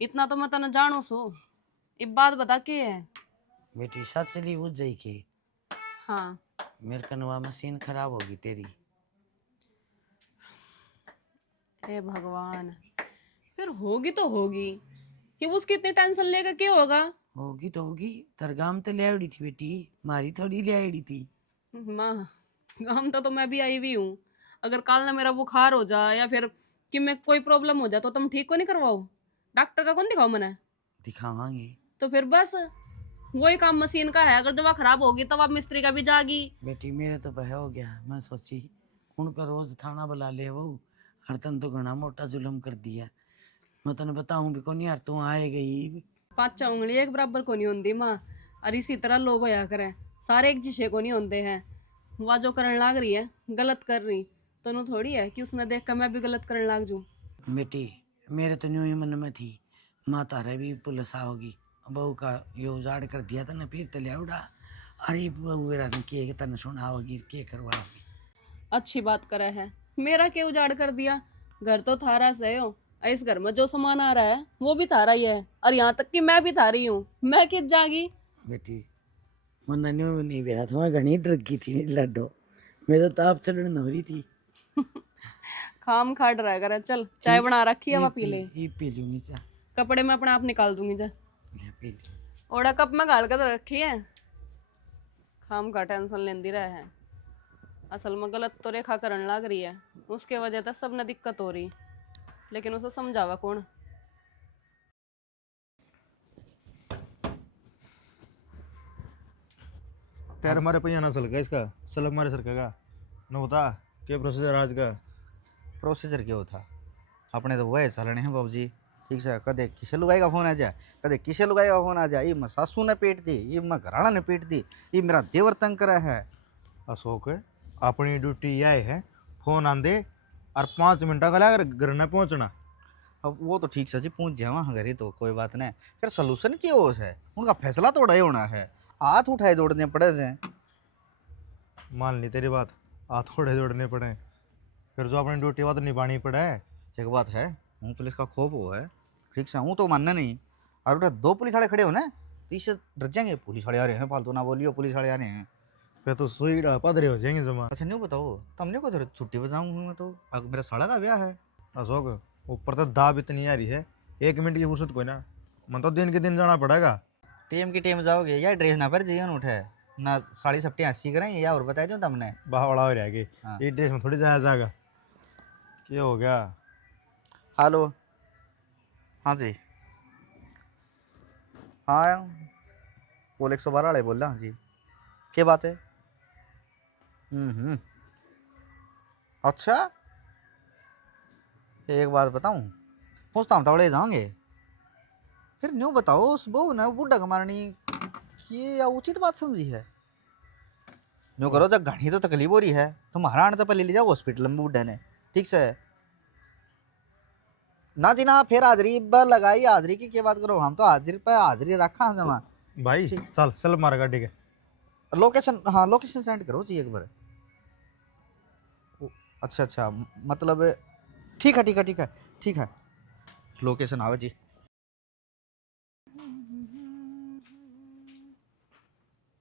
इतना तो मैं तने जानू सू, इब बात बता के है। बेटी सच ली बुझ जाई के, हाँ मेरे कनवा मशीन खराब होगी तेरी। हे भगवान, फिर होगी तो होगी, कि उसकी इतनी टेंशन लेकर क्या होगा? होगी तो होगी, तरगाम तो ले आड़ी थी बेटी, मारी थोड़ी ले आड़ी थी। माँ हम तो मैं भी आई हुई हूँ, अगर कल ना मेरा बुखार हो जाए या फिर कि मैं कोई प्रॉब्लम हो जाए तो तुम ठीक को नहीं करवाओ? डॉक्टर का कौन दिखाओ मैंने? दिखावांगे तो फिर बस वही काम मशीन का है, अगर जब खराब होगी तब आप मिस्त्री का भी जागी। बेटी मेरे तो बह हो गया, मैं सोची उनका रोज थाना बुला ले वो, हर तन तो घना मोटा जुल्म कर दिया। मैं तने बताऊं भी कौन यार, तू आए गई 5 उंगली एक बराबर को नहीं होती माँ, और इसी तरह लोग होया करें, सारे एक जिसे को नहीं होते हैं। वह जो करने लाग रही है गलत कर रही, तो थोड़ी है कि उसने देख कर मैं भी गलत करने लाग जूँ। बेटी मेरे तो न्यू ही मन में थी माँ तारे भी पुलिस आओगी, बहू का ये उजाड़ कर दिया था ना, फिर तो ले उड़ा, अरे बहू मेरा ने के तने सुनाओगी के करवाओगी। अच्छी बात करे है, मेरा क्या उजाड़ कर दिया? घर तो थारा से हो, इस घर में जो सामान आ रहा है वो भी थारा ही है, और यहाँ तक कि मैं भी थारी हूँ। मैं किस जागी बेटी मन नहीं बेरा था, घनी डर की थी लड्डो, मैं तो ताप चढ़ने हो रही थी। खाम खाड़ रहा कर। चल चाय बना रखी है, वहाँ पी ले। ये पी लूंगी चा, कपड़े में अपने आप निकाल दूंगी। जा ले पी ली। ओड़ा कप में गाल कर तो रखी है, खाम का टेंशन लेंदी रहे है। असल में गलत तो रेखा करन लग रही है, उसके वजह से सब ने दिक्कत हो रही, लेकिन उसे समझावा कौन। टायर हमारे पहिया ना सलका इसका, सलग हमारे सरकेगा न होता क्या प्रोसीजर आज का। प्रोसीजर क्या होता, अपने तो वह चलने हैं बाबूजी। ठीक से कदे किसे लुगाई का फोन आ जाए, कदे किसे लुगाई का फोन आ जाए। ये मैं सासू ने पेट दी, ये मैं घराना ने पेट दी, ये मेरा देवर तंग करा है। अशोक अपनी ड्यूटी यह है फोन आंदे और 5 मिनट का लगा घर न पहुंचना। अब वो तो ठीक से जी पहुँच जाए वहाँ घर ही, तो कोई बात नहीं। फिर सोल्यूशन क्या हो है, उनका फैसला तो ही होना है, हाथ उठाए जोड़ने पड़े से। मान ली तेरी बात, हाथ थोड़े जोड़ने पड़े, फिर जो अपनी ड्यूटी बात निभानी पड़े। एक बात है, हूँ पुलिस का खौफ हो है, ठीक से हूँ तो मानना नहीं। और बेटा 2 पुलिस वाले खड़े हो ना, तो इससे डर जाएंगे, पुलिस वाले आ रहे हैं, फालतू ना बोलियो, पुलिस वाले आ रहे हैं। फिर तो सुई पदरे हो जाएंगे जमा। अच्छा नहीं बताओ, तुमने को तो छुट्टी पर जाऊँ मैं, तो अगर मेरा साला का ब्याह है। अशोक ऊपर तो दाब इतनी आ रही है, 1 मिनट की फुर्सत कोई ना, मन तो दिन के दिन जाना पड़ेगा। टीम की टीम जाओगे या ड्रेस ना पर जीवन उठे ना, साड़ी सप्टी हंसी करें या और बता दूँ तुमने। बावड़ा हो रहा है हाँ। ये ड्रेस में थोड़ी जाया जाएगा। क्या हो गया? हेलो, हाँ जी, हाँ पोल 112 वाले बोल रहा हूँ जी। क्या बात है? अच्छा एक बात बताऊँ, पूछता हूँ तवड़े जाओगे, फिर न्यू बताओ उस बहू ने बूढ़ा का मारनी, ये या उचित बात समझी है? न्यू करो, जब घनी तो तकलीफ हो रही है तो महाराणा तो पहले ले जाओ हॉस्पिटल में बूढ़े ने, ठीक से ना जी ना। फिर हाजरी पर लगाई, हाजरी की क्या बात करो, हम तो हाजिर पे हाजरी रखा है जमा। भाई चल चल मार गाड़ी के लोकेशन, हाँ लोकेशन सेंड करो जी एक बार। अच्छा अच्छा, मतलब ठीक है ठीक है ठीक है ठीक है, लोकेशन आओ जी।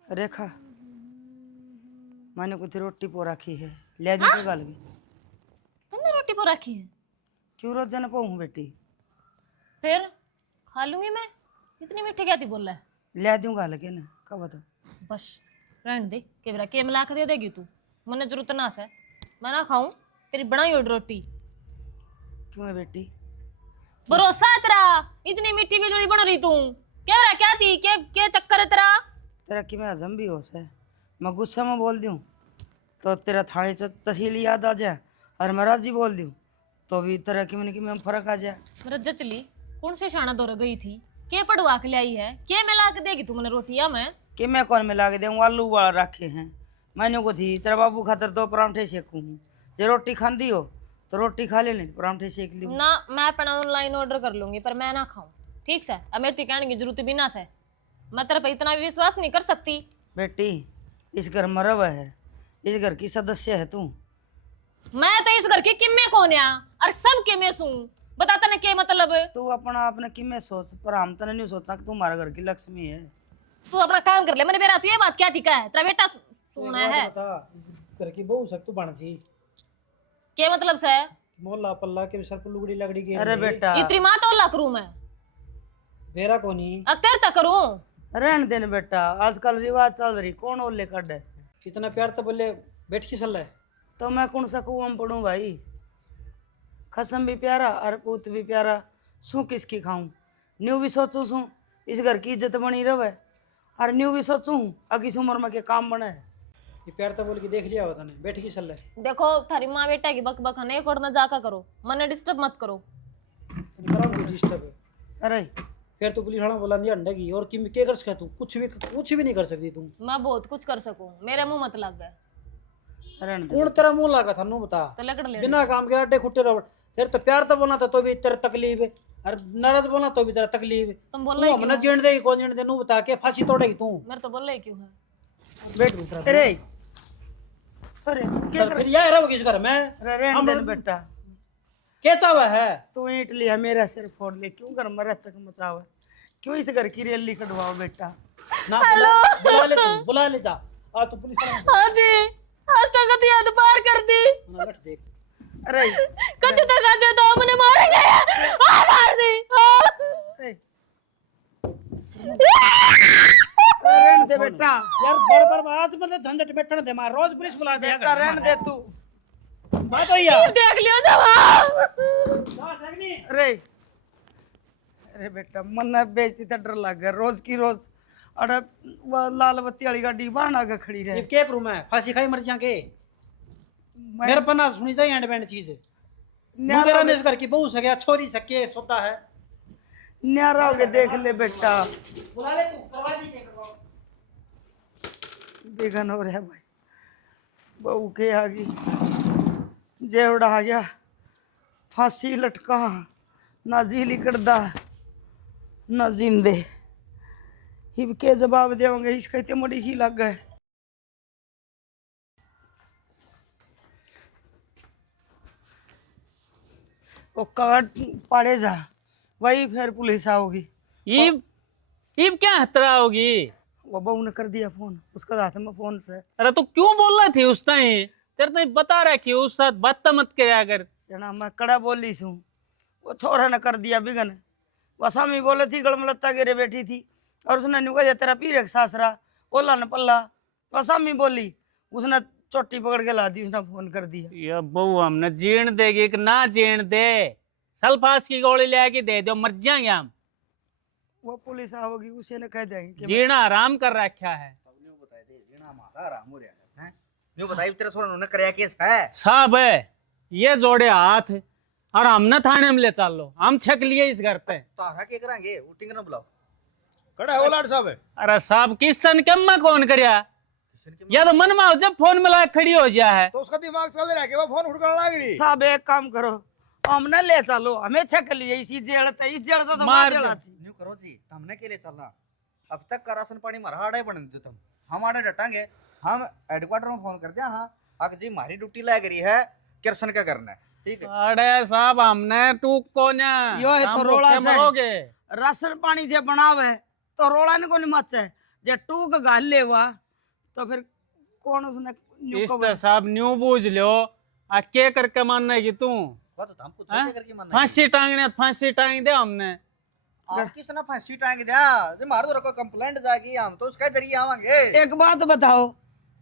रेखा मैंने कुछ रोटी पो रखी है, ले दूं के गाल की? तुमने रोटी पर रखी है? क्यों रोज जन पाऊँ बेटी? फिर खा लूंगी मैं, इतनी मीठी क्या थी बोल रहा है? ले दूं गाल के ना, कब बता? बस रहने दे, के बेरा के मिला के दे देगी तू, मने जरूरत ना से, मैं ना खाऊं तेरी बनाई हुई रोटी। क्यों है बेटी? भरोसा है तेरा, इतनी मीठी बिजली बन रही तू, क्या रहा क्या थी, क्या चक्कर है तेरा? तेरा कि मैं हजम भी हो से, मैं गुस्सा में बोल दूं तो तेरा थाली से तहसील याद आ जाए, और मैं राजी बोल दूं तो भी तरह की में फर्क आ जाए। मेरा जचली कौन से शाना दौड़ गई थी, के पड़वा के लाई है, के मिला के देगी तू मैंने रोटियां में? कि मैं कौन मिला के दूँ, आलू वाला रखे हैं मैंने को थी, तेरा बाबू खातर 2 परांठे सेकूँ, जो रोटी खाती हो तो रोटी खा ले, नहीं तो परांठे सेक ली ना। मैं अपना ऑनलाइन ऑर्डर कर लूंगी, पर मैं ना खाऊं, ठीक से? अब मेरी कहने की जरूरत भी ना से, मैं तेरे पे इतना भी विश्वास नहीं कर सकती। बेटी इस घर में रव है, इस घर की सदस्य है तू। मैं तो इस घर की किम्मे कौन है और सब किम्मे सू, बताता ने के मतलब? तू अपना अपने कि मैं सोच, पर हम तो नहीं सोचा कि तू हमारे घर की लक्ष्मी है। तू अपना काम कर ले, मैंने बेरा तू ये बात क्या थी का है, तेरा बेटा सोना है घर की बहू सक तू बन सी, के मतलब से? मोहल्ला पल्ला के सर पर लुगड़ी लगड़ी के अरे बेटा इतनी माँ तो अल्लाह करूं मैं, बेरा कोनी अख्तर तक करूं। रहने देने बेटा, आजकल रिवाज चल रही, कौन ओले कड है? इतना प्यार तो बोले बैठ की सल है, तो मैं कौन सा कुआं पढ़ूं भाई? खसम भी प्यारा और पूत भी प्यारा, सू किसकी खाऊं? न्यू भी सोचूं सू इस घर की इज्जत बनी रहे, और न्यू भी सोचूं अगी इस उम्र में के काम बने। ये प्यार तो बोल के देख लिया होता ने, बैठ की सल है। देखो थारी माँ बेटा की बक बक नहीं करना, जाका करो, मने डिस्टर्ब मत करो। कराऊंगी डिस्टर्ब, अरे फिर तो पुलिस वाला बोला दिया अंडा की, और कि क्या कर सकता तू? कुछ भी नहीं कर सकती तू। मैं बहुत कुछ कर सकूं, मेरे मुंह मत लग गए। रहने दे। कौन तेरा मुंह लगा था नू बता, तो लकड़ ले बिना काम के अड्डे खुट्टे रबड़। तेरे तो प्यार तो बोलना था तो भी तेरा तकलीफ है, और नाराज बोलना तो भी तेरा तकलीफ है। तुम बोल तू रहे हमने जीण देगी कौन जीण दे, नू बता के फांसी तोड़ेगी तू? मेरे तो बोल रहे क्यों है? बैठ भी तेरा अरे सॉरी क्या कर फिर यह रहो किस घर में? रहने दे बेटा, क्या चावा है? तू ईंट लिया मेरा सिर फोड़ ले, क्यों घर में रचक मचावा, क्यों इस घर की रैली कटवाओ बेटा। ना बुला ले, तुम बुला ले जा। आ तू पुलिस वाला हाँ जी, आज तक कति हद पार कर दी। ना बैठ देख। अरे कति तक आज तो हमने मारेंगे, मार दी। ए, रहने दे बेटा, यार बार बार आज मतलब झंझट बैठने दे, मार रोज पुलिस बुला दिया बेटा रहने दे तू। बात हो यार। देख लियो जवाब। अरे बेटा मन बेचती तो डर लग गया, रोज की रोज। अरे वो लाल बत्ती वाली गाड़ी बाहर आगे खड़ी ये रहे। क्या करूं मैं? फांसी खाई मर जाके मेरे पन्ना सुनी जाए एंड बैंड चीज। मेरा ने इस घर की बहू सके छोरी सके सोता है। न्यारा होके देख ले बेटा, बुला ले तू, करवा दी के करवा। बेगन हो रहा है भाई, बहू के आ गई, जेवड़ा आ गया, फांसी लटका, ना जी लिकड़दा ना जिंदे। हिब के जवाब देंगे, इसका इतनी मोटी सी लग गए। वो कार्ड पड़े जा, वही फिर पुलिस आओगी। ईब क्या हतरा होगी? वो बहू ने कर दिया फोन, उसका हाथ में फोन से। अरे तो क्यों बोल रही थी उस टाइम? तेरे तो बता रहा कि उस साथ बात मत करे अगर। सेना मैं कड़ा बोली सू, वो छोरा ने कर दिया बिगन। वसामी बोले थी गड़मलत्ता गिरे बैठी थी, और उसने नुका दिया तेरा पीर एक सासरा ओला न पल्ला। वसामी बोली, उसने चोटी पकड़ के ला दी, उसने फोन कर दिया। ये बहू हमने जीण देगी कि ना जीण दे, सल्फास की गोली ले आके दे दो, मर जाएंगे हम। वो पुलिस आओगी, उसे ने कह देंगे कि जीना आराम कर रखा है। न्यू बताइए तेरे सोना ने कराया केस है साहब है ये जोड़े हाथ और हमने थाने में ले चल लो, हम छक लिए इस घर पे। तारा के करांगे वोटिंग ना बुलाओ। खड़ा है लाड साहब। अरे साहब किसन कम में कौन करया, या तो मन में हो जब फोन मिला खड़ी हो गया है तो उसका दिमाग चल रहा है कि वो फोन उड़कने लग रही। साहब एक काम करो, हमने ले चलो, हमें छक लिए इसी जेल ते, इस जेल तो मार जेल दो। आती। न्यू करो जी, हमने के लिए चलना। अब तक का राशन पानी मारा आड़े बन दो तुम, हम आड़े डटांगे। हम हेडक्वार्टर में फोन कर दिया। हाँ अगर जी हमारी ड्यूटी लग रही है, किरसन क्या करना है, ठीक है। अरे साहब हमने टूक को ना यो है तो हम रोला भूखे से। मरोगे। राशन पानी से बनावे तो रोला ने कोनी मचे, जे टूक गाल लेवा तो फिर कौन उसने न्यू इस को तो साहब न्यू बूझ लो, आ के करके मानना है कि तू वो तो हम पूछो करके मानना। फांसी टांगने फांसी टांग दे हमने। आप किसने फांसी टांग दिया? जे मारो तो रखो कंप्लेंट जाएगी, हम तो उसके जरिए आवांगे। एक बात बताओ,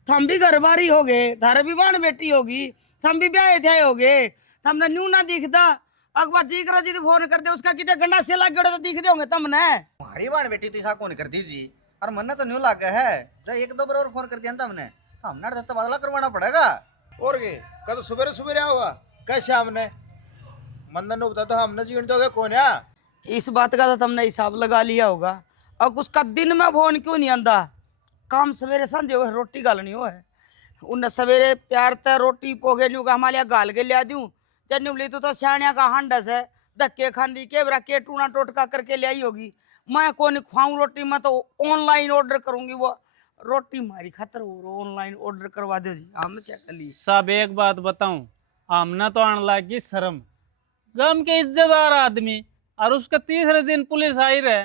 थम भी घर बारी हो गए, थारे भी बाण बेटी होगी, थम भी ब्याह थे हो गए, थमने न्यू ना दिखता। अगवा जी करा जी तो फोन कर दे, उसका कितने गंडा से लग गए तो दिख दोगे तुमने। हमारी बाण बेटी तो ऐसा कौन कर दी जी, और मन तो न्यू लग गया है। जब एक दो बार और फोन कर दिया हमने, हमने तो बदला करवाना पड़ेगा। और के कल सुबह सुबह होगा कैसे हमने मंदन ने बताया था, हमने जीण दोगे कौन है। इस बात का तो तुमने हिसाब लगा लिया होगा। अब उसका दिन में फोन क्यों नहीं आंदा? काम सवेरे संजे हो, रोटी गालनी हो है, उन्हें सवेरे प्यार ते रोटी पोगे न्यू का हमारे गाल के लिया दूं। जन्यू ली तो सियाणिया का हांडस है, धक्के खांदी के बरा के टूना टोटका करके ले आई होगी। मैं कौन खुआऊं रोटी, मैं तो ऑनलाइन ऑर्डर करूंगी। वो रोटी मारी खतर हो, ऑनलाइन ऑर्डर करवा दो जी, हमने चेक कर ली। साहब एक बात बताऊं, हमने तो आने लगी शर्म, गम के इज्जतदार आदमी, और उसका तीसरे दिन पुलिस आई रहे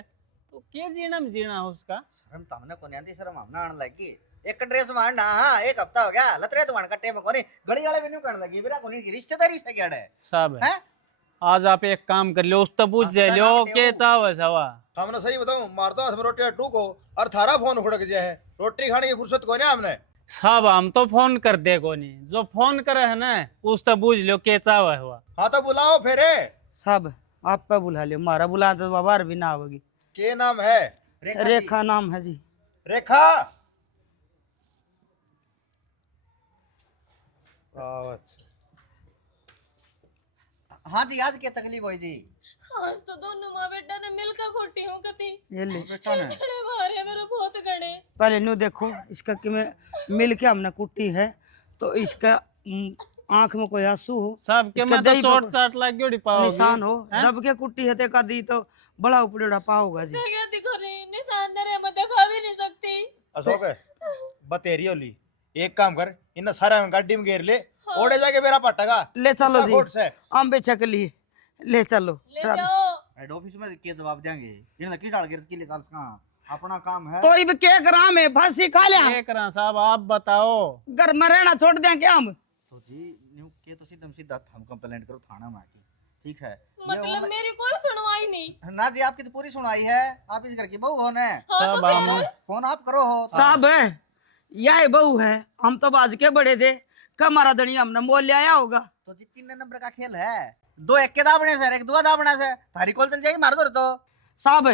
तो क्या जीना में जीना है उसका। शर्म तो हमने को नहीं आती, शर्म हमने आने लगी। एक ड्रेस मारना, हाँ एक हफ्ता हो गया लतरे तो मान कट्टे में कोनी गली वाले भी नहीं करने लगी, मेरा कोनी की रिश्तेदारी से क्या है साहब हैं? आज आप एक काम कर लो, उस तो पूछ जाए लो के चाव सवा। हमने सही बताऊं, मार दो हाथ में रोटी टूको और थारा फोन उखड़ गया है, रोटी खाने की फुर्सत कौन है हमने। साहब हम तो फोन कर दे को नहीं, जो फोन करे है ना उस तो पूछ लो के चाव हुआ। हाँ तो बुलाओ फिर। सब आप पे बुला लियो, मारा बुला तो बाबा भी ना आवेगी। के नाम है? रेखा नाम है जी। रेखा। अच्छा हाँ जी आज क्या तकलीफ हुई जी? आज तो दोनों माँ बेटा ने मिलकर खोटी हूँ कती। ये ले जड़े मारे मेरे बहुत गड़े। पहले न्यू देखो, इसका कि मैं मिल के हमने कुट्टी है तो इसका आंख में कोई आंसू हो, साहब के इसका मैं तो दही पे चोट चाट लग गई पाओ निशान हो, दब के कुट्टी है ते का दी तो बड़ा उपड़ेड़ा पाओगा जी। क्या दिखो रही निशान दरे मैं दिखा भी नहीं सकती। अशोक है बतेरी होली, एक काम कर, इन सारा गाड़ी में घेर ले ओड़े जाके मेरा पटेगा ले चलो इसका कोट जी से हम भी चक लिए ले चलो ले जाओ। हेड ऑफिस में के जवाब देंगे इन्हें की डाल के के लिए का अपना काम है। तो इब क्या करा में फांसी खा लिया एक रहा साहब आप बताओ। घर में रहना छोड़ दें क्या हम तो जी न्यू के तो सीधा हम कंप्लेंट करो थाना में आके, ठीक है। मतलब मेरी कोई सुनवाई नहीं। ना जी आपकी तो पूरी सुनाई है, आप इस घर की बहू हो ना, हाँ तो फिर फोन आप करो हो। साहब यह बहू है, हम तो बाज के बड़े थे हमारा धनी हमने मोल ले आया होगा। तो जी 3 नंबर का खेल है, 2 एक के दाबने से एक 2 दाबने से थारी कॉल चल जाएगी मार दो तो। साहब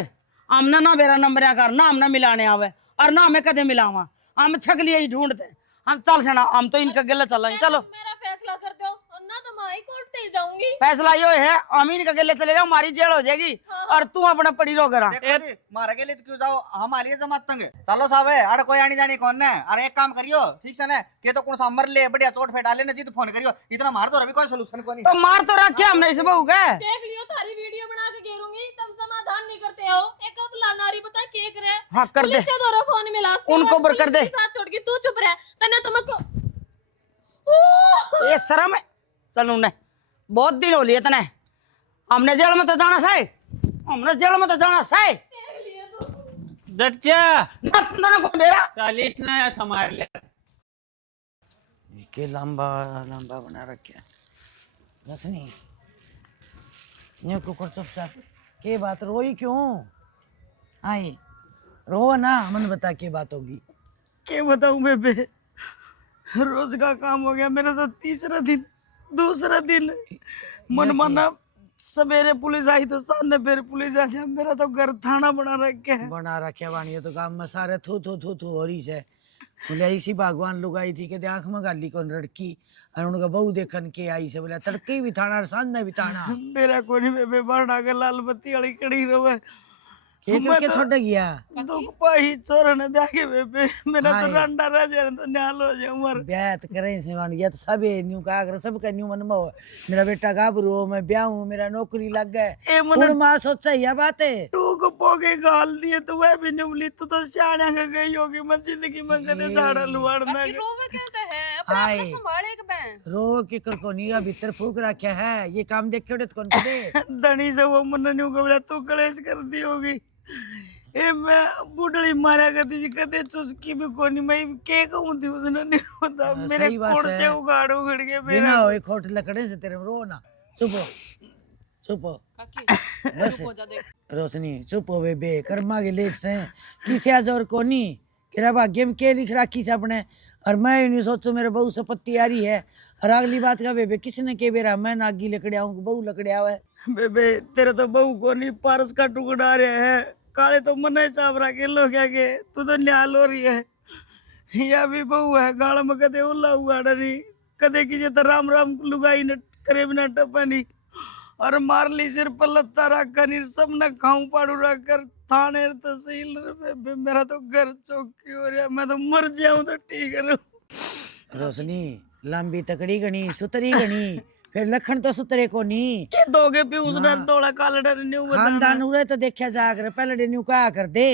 हमने ना मेरा नंबर कर ना हमने मिलाने आवे और ना हमें कदे मिलावा, हम छक लिए ही ढूंढते हम चल सेना हम तो इनका गले चलेंगे। चलो मेरा फैसला कर दो और ना तो मैं हाई कोर्ट पे ही जाऊंगी। फैसला यो है हम इनका गले चले जाओ, हमारी जेल हो जाएगी और तू अपना पड़ी रो करा। देखो जी, मारे के लिए तो क्यों जाओ, हमारे लिए जमात तंगे। चलो साहब है अरे कोई आनी जानी कौन है। अरे एक काम करियो ठीक से ना के तो कौन सा मर ले बढ़िया चोट फेट डाले ना जी तो फोन करियो, इतना मार दो अभी कोई सोल्यूशन को नहीं। तो मार तो रखे हमने इस बहू का। देख लियो थारी वीडियो बना के घेरूंगी तब समाधान नहीं करते हो। एक अपला नारी बता के करे। हाँ कर दे पुलिस से दोरो फोन मिला उनको ऊपर कर दे। साथ छोड़ के तू चुप रह तने तुमको ये शर्म है। चलो ने बहुत दिन हो लिए तने हमने जेल में तो जाना साई, हमने जेल में तो जाना साई जट्चा ना को मेरा 40 ना समार ले। के लंबा लंबा बना रखे बस नहीं न्यू कुकर चुपचाप के बात रोई क्यों आई रो ना मन बता के बात होगी। क्या बताऊं बेबे, रोज का काम हो गया मेरा तो तीसरा दिन दूसरा दिन मन माना सवेरे पुलिस आई तो सामने फिर पुलिस आ जाए, मेरा तो घर थाना बना रखे है। बना रखे बानी तो काम में सारे थू थू थू थू हो रही है। बोले इसी भगवान लोग आई थी कि आंख में गाली कौन लड़की और उनका बहू देखन के आई से बोले तड़के भी थाना और सामने भी थाना मेरा कोनी बेबे बाड़ा के लाल बत्ती वाली कड़ी रोवे के छोड़ गया दुख पाही चोर ने ब्याह के बेबे मेरा तो हाय। रंडा रह जाए तो न्याल हो जाए उमर। ब्याह तो करें से मान गया तो सब न्यू का अगर सबका न्यू मन में हो मेरा बेटा गाभरू हो मैं ब्याह हूँ मेरा नौकरी लग गए ए मन उन माँ सोचा यह बात है टूक पोके गाल दिए तो वह भी निमली तो शाणा का गई होगी मैं जिंदगी में कदे झाड़ा लुआड़ना काकी रोवे कहते हैं अपने आप हाय। को संभाले एक बहन। रो के कर को निगा भीतर फूक रखा है ये काम देख के कौन करे धनी से वो मन न्यू कबला तू कलेश कर दी होगी। ए मैं बुढ़ड़ी मारा करती थी कदे चुस्की भी कोनी मैं के कहूं थी उसने नहीं होता हाँ, मेरे सही बात कोड़ है। से उगाड़ उगड़ के बिना मेरा हो एक खोट लकड़े से तेरे में रो ना चुप हो चुप हो काकी बस चुप हो जा देख। रोशनी चुप हो बेबे कर्मा के लेख से किसी आज और कोनी तेरा भाग्य में के लिख राखी से अपने और मैं नहीं सोचू मेरे बहू सपत्ती आ रही है और अगली बात का बेबे किसने के बेरा मैं नागी लकड़िया हूँ बहू लकड़िया है बेबे तेरे तो बहू को नहीं पारस का टुकड़ा रहे है काले तो मना चावरा के लो क्या के तू तो न्याल हो रही है या भी बहू है गाल में कदे उल्ला हुआ डरी कदे किसी तो राम राम लुगाई न करे बिना टपनी और मार ली सिर पर लत्ता रख कर सब न खाऊं पाड़ू रख कर थाने तहसील बेबे मेरा तो घर चौकी हो रहा मैं तो मर जाऊं तो ठीक है। रोशनी लंबी तकड़ी गणी सुतरी गणी फिर लखन तो सुतरे को नहीं के दोगे भी उसने थोड़ा काला डर नहीं हुआ खानदान उरे तो देखा जा कर पहले डेन्यू कहा कर दे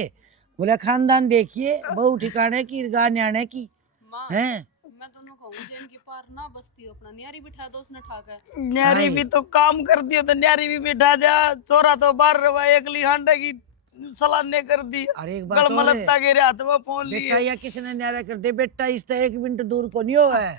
बोले खानदान देखिए बहू ठिकाने की गा न्याणे की माँ हैं मैं दोनों कहूँ जैन के पार ना बसती हो अपना न्यारी बिठा दो उसने ठाका न्यारी हाय। भी तो काम कर दियो तो न्यारी भी बिठा जा चोरा तो बाहर रवा एकली हांडे की सलाने कर दी अरे एक बात गल और है, मलत्ता के रे हाथ में फोन बेटा लिए या किसने न्यारा कर दे बेटा इस तो 1 मिनट दूर को नहीं हो है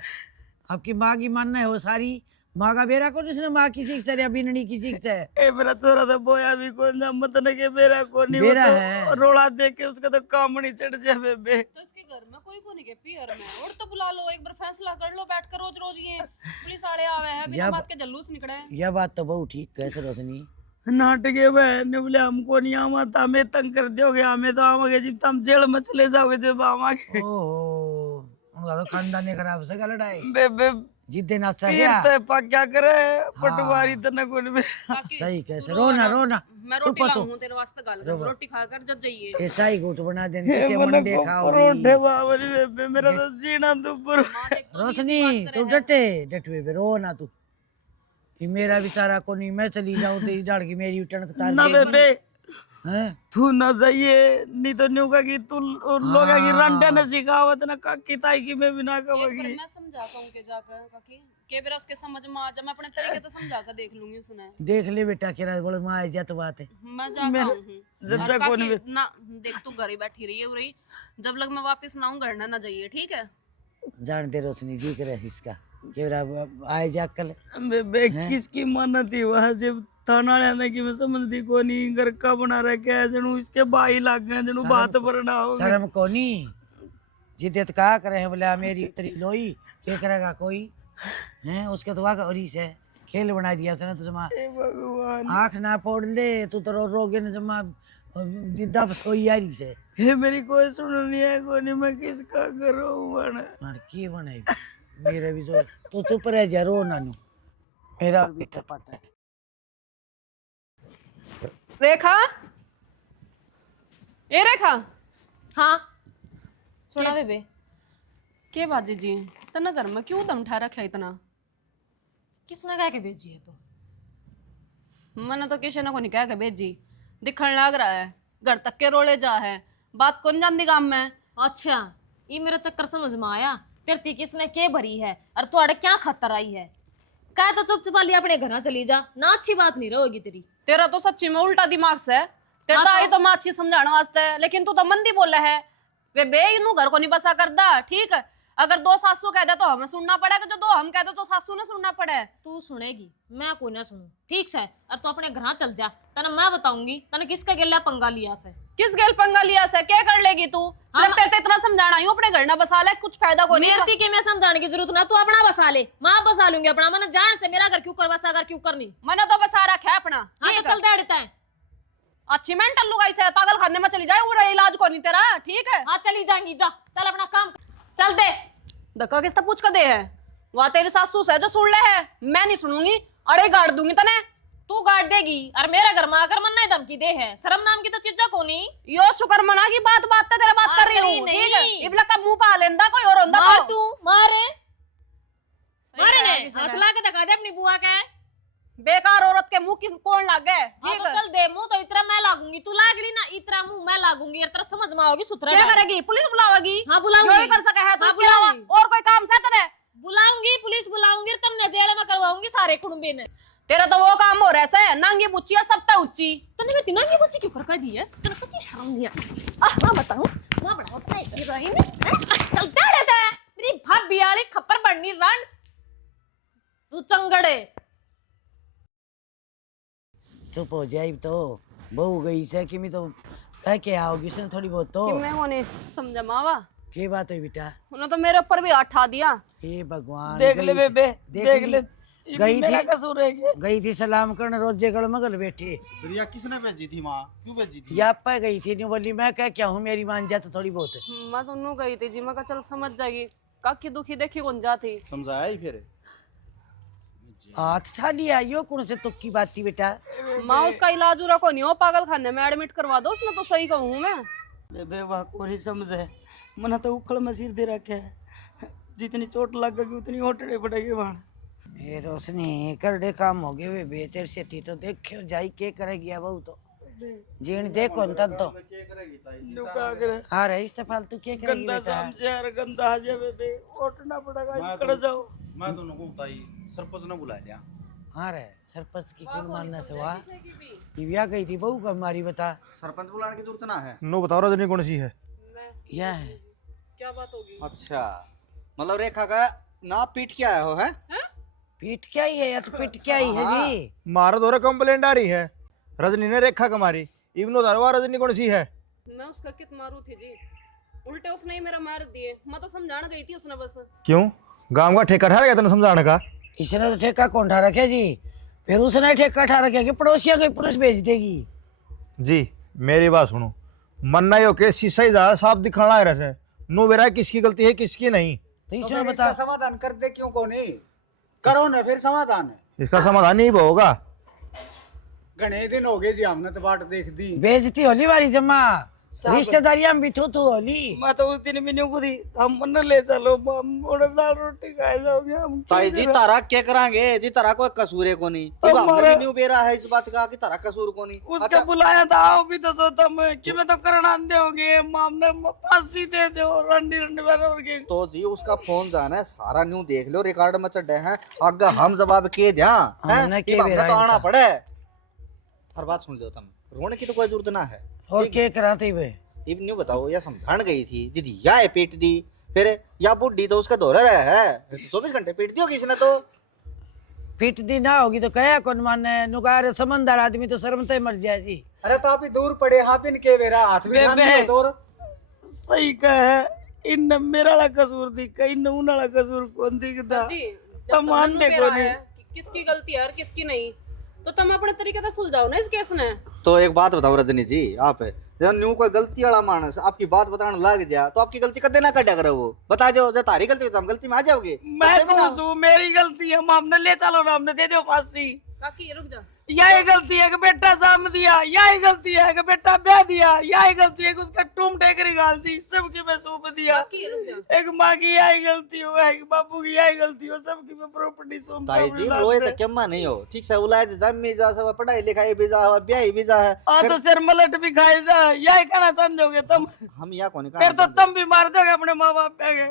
आपकी माँ की मानना है वो सारी माँ का बेरा को जिसने माँ की सीख से बिननी की सीख से ए मेरा चोरा तो बोया भी कौन जा मत न के बेरा को नहीं बेरा वो है। तो रोड़ा देख के उसका तो काम नहीं चढ़ जाए बेबे। तो इसके घर में कोई को नहीं के पियर में और तो बुला लो एक बार फैसला कर लो बैठ कर रोज रोज ये पुलिस वाले आवे हैं बिना या- बात के जल्लूस निकले हैं। यह बात तो बहुत ठीक कैसे रोशनी नाटके बहन ने बोले हमको नहीं आवा था हमें तंग कर दोगे हमें तो आवागे जब तुम जेल में चले जाओगे जब आवागे ओहो उनका तो खानदान ने खराब से लड़ाई बेबे जिद्दे नाचा फिर गया तो पा क्या करे पटवारी तो न कोई भी काकी, सही कैसे तू रोना रोना मैं चुप रोटी हो तो। लाऊं तेरे वास्ते गाल कर रोटी खाकर जब जाइए ऐसा ही घुट बना देने किसे मंडे खाओगी परोठे बाबरी बेबे मेरा तो जीना दुबर माँ देख तू भी रोशनी इसी बात तू करे है। डटे डटवे पे रो ना तू ये मेरा बेचारा को नहीं मैं चली जाऊं तेरी डाल की मेरी टणक तार ना देगी। बेबे हैं तू न जाइए नहीं तो न्यू का कि तू लोग की रंडे न सिखावत न का किताई की मैं बिना एक बार कबगी मैं समझाता हूँ के जाकर काकी के बेरा उसके समझ में आ जा, मैं अपने तरीके से समझा कर देख लूंगी उसने। देख ले बेटा केरा बोले माँ इज्जत बात है। मैं जाकर आऊँ हूँ जब और तक कौन काकी ना देख तू घर ही बैठी रही है उरी, जब लग मैं वापस ना आऊँ घर ना जाइए, ठीक है? जान दे रोशनी जी करे इसका केरा आए जा कल बे किसकी मानत थी वहां जब थाना आने की मैं समझती को नहीं घर का बना रखा है जनू इसके बाई लाग गए जनू बात पर ना हो शर्म कोनी जिद्दत कहा करे हैं बोले मेरी तेरी लोई क्या करेगा कोई हैं उसके तो वाका औरी से खेल बना दिया उसने तो जमा भगवान आंख ना फोड़ ले तू तो रोगे न जमा जिद्दा सोई यारी से ये मेरी कोई सुननी है कोई नहीं मैं किसका करूं बना मार की बने मेरे भी जो तू चुप रह जा रो नानू मेरा भी टपट है। रेखा, ए रेखा, हाँ सुना बेबे। के बाजी जी तना घर में क्यों दम ठा रखा है इतना? किसने कह के भेजी है तू? मैंने तो किसी ने को नहीं कह के भेजी, दिखने लग रहा है घर तक के रोले जा है, बात कौन जानती काम में? अच्छा ये मेरा चक्कर समझ में आया, तेरती किसने के भरी है और तुआड़े क्या खतर आई है? कह तो चुप चुपा लिया अपने घर चली जा ना, अच्छी बात नहीं रहोगी तेरी। तेरा तो सच्ची में उल्टा दिमाग से है, तेरा आई तो मैं अच्छी समझाने वास्ते, लेकिन तू तो मंदी बोल रहा है। वे बे इनू घर को नहीं बसा करदा, ठीक है? अगर दो सासू कह दे तो हमें सुनना पड़ेगा, जो दो हम कह दे तो सासू ने सुनना पड़े। तू सुनेगी मैं कोई ना सुनू, ठीक से? और तू अपने घर चल जा, तना मैं बताऊंगी तना किसका गेला पंगा लिया से। किस गेल पंगा लिया से? क्या कर लेगी तू? सिर्फ तेरे इतना समझाना ही अपने घर ना बसा ले, कुछ फायदा को नहीं। मेरती के मैं समझाने की जरूरत ना, तू अपना बसा ले, मैं बसा लूंगी अपना। मैंने जान से मेरा घर क्यों कर बसा, घर क्यों करनी? मैंने तो बसा रखा है अपना। हाँ तो चल देता है। अच्छी मेंटल लुगाई से पागल खाने में चली जाए, उड़ा इलाज को नहीं तेरा, ठीक है? हाँ चली जाएंगी, जा चल अपना काम चल दे। धक्का किसका पूछ कर दे है? वहाँ तेरी सासू से जो सुन ले है, मैं नहीं सुनूंगी, अरे गाड़ दूंगी तने। तू गाड़ देगी और मेरे घर में आकर मन्ना धमकी दे है, शर्म नाम की तो चीजा को नहीं। यो शुक्र मना की बात बात का तेरा बात कर रही हूँ, ठीक है? इबला का मुंह पा लेंदा कोई और होंदा मार तो। तू मारे सही ने है, हाथ ला के दिखा दे अपनी बुआ का। बेकार औरत के मुंह की कौन लाग गए, हाँ ठीक तो है? चल दे, मुंह तो इतना मैं लागूंगी, तू लाग रही ना इतना मुंह मैं लागूंगी, तेरा समझ में आओगी सुथरा। क्या करेगी? पुलिस बुलावेगी? हाँ बुलाऊंगी। यही कर सके है तो हाँ, इसके अलावा बुलाऊंगी। और कोई काम से तेरे? बुलाऊंगी, पुलिस बुलाऊंगी, तुमने जेल में करवाऊंगी सारे कुटुंबी ने। तेरा तो वो काम हो रहा है, नांगी बुच्ची है सब तक ऊंची। तूने मेरी नांगी बुच्ची क्यों कर पाई है? तेरे को कुछ शर्म नहीं आती? मैं बताऊं मैं बड़ा होता है हीरोइन चलता रहता है मेरी भाभी वाली खप्पर बननी रन तू चंगड़े। चुप हो जाए तो बहू गई से कि मैं तो कह के आओगी उसने थोड़ी बहुत तो कि मैं होने समझा मावा, की बात हुई बेटा? उन्होंने तो मेरे ऊपर भी हाथ ठा दिया। हे भगवान देख ले बेबे देख ले गई मेरा थी कसूर है क्या? गई थी सलाम करने रोजे गल मगल बैठे प्रिया किसने भेजी थी माँ, क्यों भेजी थी? या पे गई थी नहीं बोली मैं क्या हूँ मेरी मान जाए तो थोड़ी बहुत। मैं तो नू गई थी जी, मैं कहा चल समझ जाएगी, काकी दुखी देखी कौन जाती। समझाया ही फिर? हाथ छा लिया यो कौन से तुक्की बात थी बेटा? माँ उसका इलाज उरा को नहीं हो, पागल खाने में एडमिट करवा दो, उसने तो सही कहूँ मैं। बेबे वाह कोई समझे मना तो उखड़ में सिर दे रखे है, जितनी चोट लगेगी उतनी होटड़े पड़ेगी वहां। ये रोशनी करड़े काम हो गए वे बेहतर से थी तो देखियो जाई के करेगी अब बहु तो जीण देखो न तब तो लुका कर आ रही इस फालतू के करेगी गंदा बेटा? शाम से यार गंदा आ जाए बेबे उठना पड़ेगा इकड़ जाओ। मैं दोनों को बताई सरपंच ने बुला लिया। हाँ रे सरपंच की कौन मानना से वाह दिव्या गई थी बहू कब मारी बता? सरपंच बुलाने की जरूरत ना है। नो बताओ रजनी कौन सी है? यह है क्या बात होगी? अच्छा मतलब रेखा का ना पीट के आया हो है? पीट क्या ही है या तो पीट क्या ही है जी? मारा दो कंप्लेंट आ रही है, रजनी ने रेखा का मारी। इवनो धरवा रजनी कौन सी है? मैं उसका कित मारू थी जी, उल्टे उसने ही मेरा मार दिए, मैं तो समझाने गई थी उसने बस। क्यों गांव का ठेका ठहर गया तेने समझाने का? इसने तो ठेका कौन ठा रखे जी? फिर उसने ठेका ठा रखे कि पड़ोसिया कोई पुलिस भेज देगी जी। मेरी बात सुनो, मन्ना यो के शीशा ही ज्यादा साफ दिखाना है रहे नो बेरा किसकी गलती है किसकी नहीं। तो इसमें बता समाधान कर दे क्यों को नहीं करो ना फिर समाधान है। इसका समाधान नहीं होगा। घने दिन हो गए जी हमने तो बाट देख दी। बेइज्जती होली वाली जम्मा रिश्तेदारियां भी थू होली। मैं तो उस दिन भी नहीं कूदी, हम मन ले चलो, हम थोड़ा दाल रोटी खाए जाओगे हम। ताई जी तारा क्या करांगे जी, तारा कोई कसूर है कोनी, तो हमने हमारा- भी नहीं बेरा है इस बात का कि तारा कसूर कोनी। उसके बुलाया था, आओ भी तो सोता मैं कि मैं तो करना दोगे, हमने फांसी दे दो रंडी रंडी बराबर के। तो जी उसका फोन जाना है, सारा न्यू देख लो, रिकॉर्ड में चढ़े हैं, अगर हम जवाब के ध्यान हमने के हमने तो बेरा आना इनका। पड़े। हर बात सुन लो तुम, रोने की तो कोई जरूरत ना है। और क्या कराते वे? इब न्यू बताओ, या समझान गई थी जी या है पीट दी, फिर या बुढ़ी तो उसका दौरा रहा है, 24 घंटे पीट दी होगी इसने तो। पीट दी ना होगी तो कया कौन माने, नुकार समझदार आदमी तो शर्म से मर जाए जी। अरे तो आप ही दूर पड़े, आप इनके बेरा हाथ में बे- खाने तो सही कहे, इन मेरा वाला कसूर दिखा, इन उन वाला कसूर कौन दिखता? जी तो मान दे बेरा कोनी। है कि किसकी गलती है और किसकी नहीं, तो तुम अपने तरीके से सुलझाओ ना इस केस ने। तो एक बात बताओ रजनी जी, आप जब न्यू कोई गलती वाला मानस आपकी बात बताने लग जाए तो आपकी गलती कदे ना कटा करो, वो बता दो जब तारी गलती हो तो हम गलती में आ जाओगे। मैं कौन हूँ, मेरी गलती है, हमने ले चलो ना, हमने दे दो फांसी। काकी रुक जा, यही गलती है कि बेटा साम दिया, यही गलती है कि बेटा ब्याह दिया, यही गलती है कि उसका टूम टेकरी गाल दी, सबकी मैं सौंप दिया। काकी रुक जा। एक माँ की यही गलती हो, एक बापू की यही गलती हो, सबकी मैं प्रॉपर्टी सौंप ताई जी रोए तो क्यों नहीं हो, ठीक से उलाए जमी जा, सब पढ़ाई लिखाई भी जा, ब्याह भी जा है। आ तो सिर मलट भी खाए जा, यही कहना समझोगे तुम? हम यहाँ कौन फिर तो तुम भी मार दोगे अपने माँ बाप पे।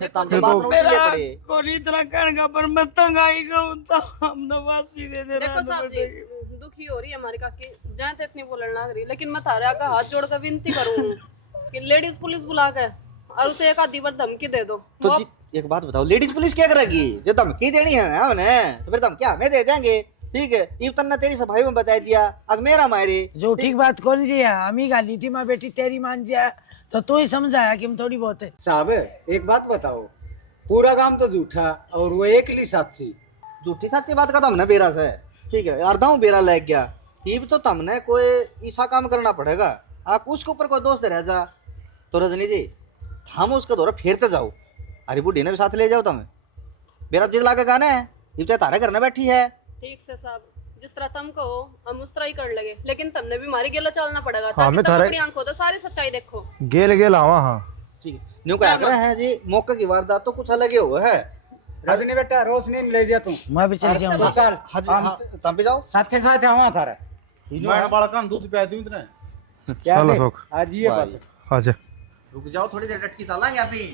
मेरा कोई इतना कहने का, पर मैं तंग आई गऊँ तो हमने फांसी दे दे देखो साहब जी, दुखी हो रही है हमारी काकी, जाए तो इतनी बोलने लग रही, लेकिन मैं थारे आगे हाथ जोड़ कर विनती करूँ कि लेडीज पुलिस बुला के और उसे एक आधी बार धमकी दे दो। तो जी एक बात बताओ, लेडीज पुलिस क्या करेगी? जो धमकी देनी है ना उन्हें, तो फिर धमकी हमें दे देंगे, ठीक है? ये तन्ना तेरी सफाई में बता दिया, अब मेरा मारे जो ठीक बात कौन जी है, हम ही गाली थी माँ बेटी तेरी मान जाए तो तू ही समझाया कि हम थोड़ी बहुत है। साहब एक बात बताओ, पूरा काम तो झूठा और वो एक ही सच्ची। झूठी सच्ची बात का तो हमने बेरा से, ठीक है, अर्धा बेरा लग गया, ये भी तो तुमने कोई ऐसा काम करना पड़ेगा, आप उसके ऊपर कोई दोस्त रह जा। तो रजनी जी हम उसका दौरा फेरते जाओ, अरे बुढ़ी ने भी साथ ले जाओ, तुम्हें बेरा जिद लाके गाना है, ये तो तारे घर में बैठी है। ठीक से साहब, जिस तरह तुम कहो हम उस तरह ही कर लगे, लेकिन तुमने भी हमारी गेला चलना पड़ेगा, हाँ, ताकि मैं तुम थारे- अपनी आंखों तो सारी सच्चाई देखो। गेल गेल आवा। हाँ ठीक है, न्यू क्या कर रहे हैं जी, मौके की वारदात तो कुछ अलग ही हुआ है। रजनी बेटा रोशनी ले जा तू, मैं भी चल जाऊंगा। चल हाँ जी, हाँ, तुम भी जाओ। साथे साथ आवा थारा दूध पिया दूं इतने। चलो शौक आज ये बात आजा। रुक जाओ थोड़ी देर, डटकी चलाएंगे अभी।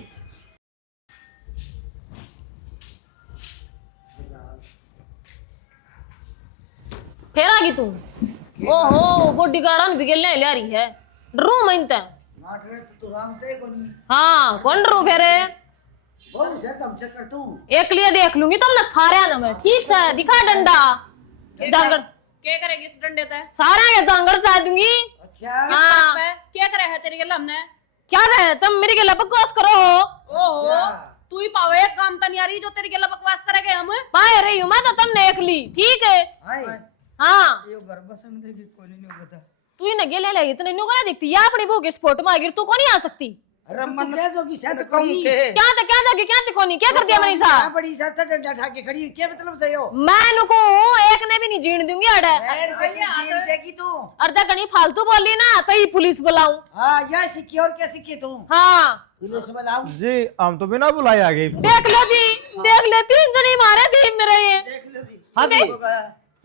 फिर आ गई तू? ओहो बॉडीगार्ड भी ले ले रही है, डरू मैं इनते। हाँ कौन डरू फिर? एक लिए देख लूंगी तुमने सारे ना, मैं ठीक से दिखा डंडा जांगड़ क्या करेगी इस डंडे पे? सारा के जांगड़ चा दूंगी। हाँ क्या करे है तेरी गेला हमने? क्या रहे तुम मेरी के बकवास करो हो? ओहो, तू ही पाओ एक काम तन यारी जो तेरी गेला बकवास करेगे हम। पाए रही हूँ मैं तो तुमने एक ली, ठीक है? हाँ ये घर बसन देगी, कोई नहीं पता। तू ही नगे ले ले, इतने न्यू करा दिखती है अपनी बहू के स्पोर्ट में आगे, तू कौन ही आ सकती? अरे मन क्या जोगी शायद कम के क्या था क्या था क्या थी कोनी क्या कर दिया मेरे साथ? बड़ी साथ डंडा ढा के खड़ी है, क्या मतलब सही हो? मैं नुको हूँ, एक ने भी नहीं जीण दूंगी अड़े। देखी तू? और जा कहीं फालतू बोली ना तो ही पुलिस बुलाऊं। हाँ यह सीखी और क्या सीखी तू? हाँ पुलिस बुलाऊं? जी हम तो बिना बुलाए आ गए। देख लो जी, देख ले 3 जने मारे थे मेरे ये। हाँ जी,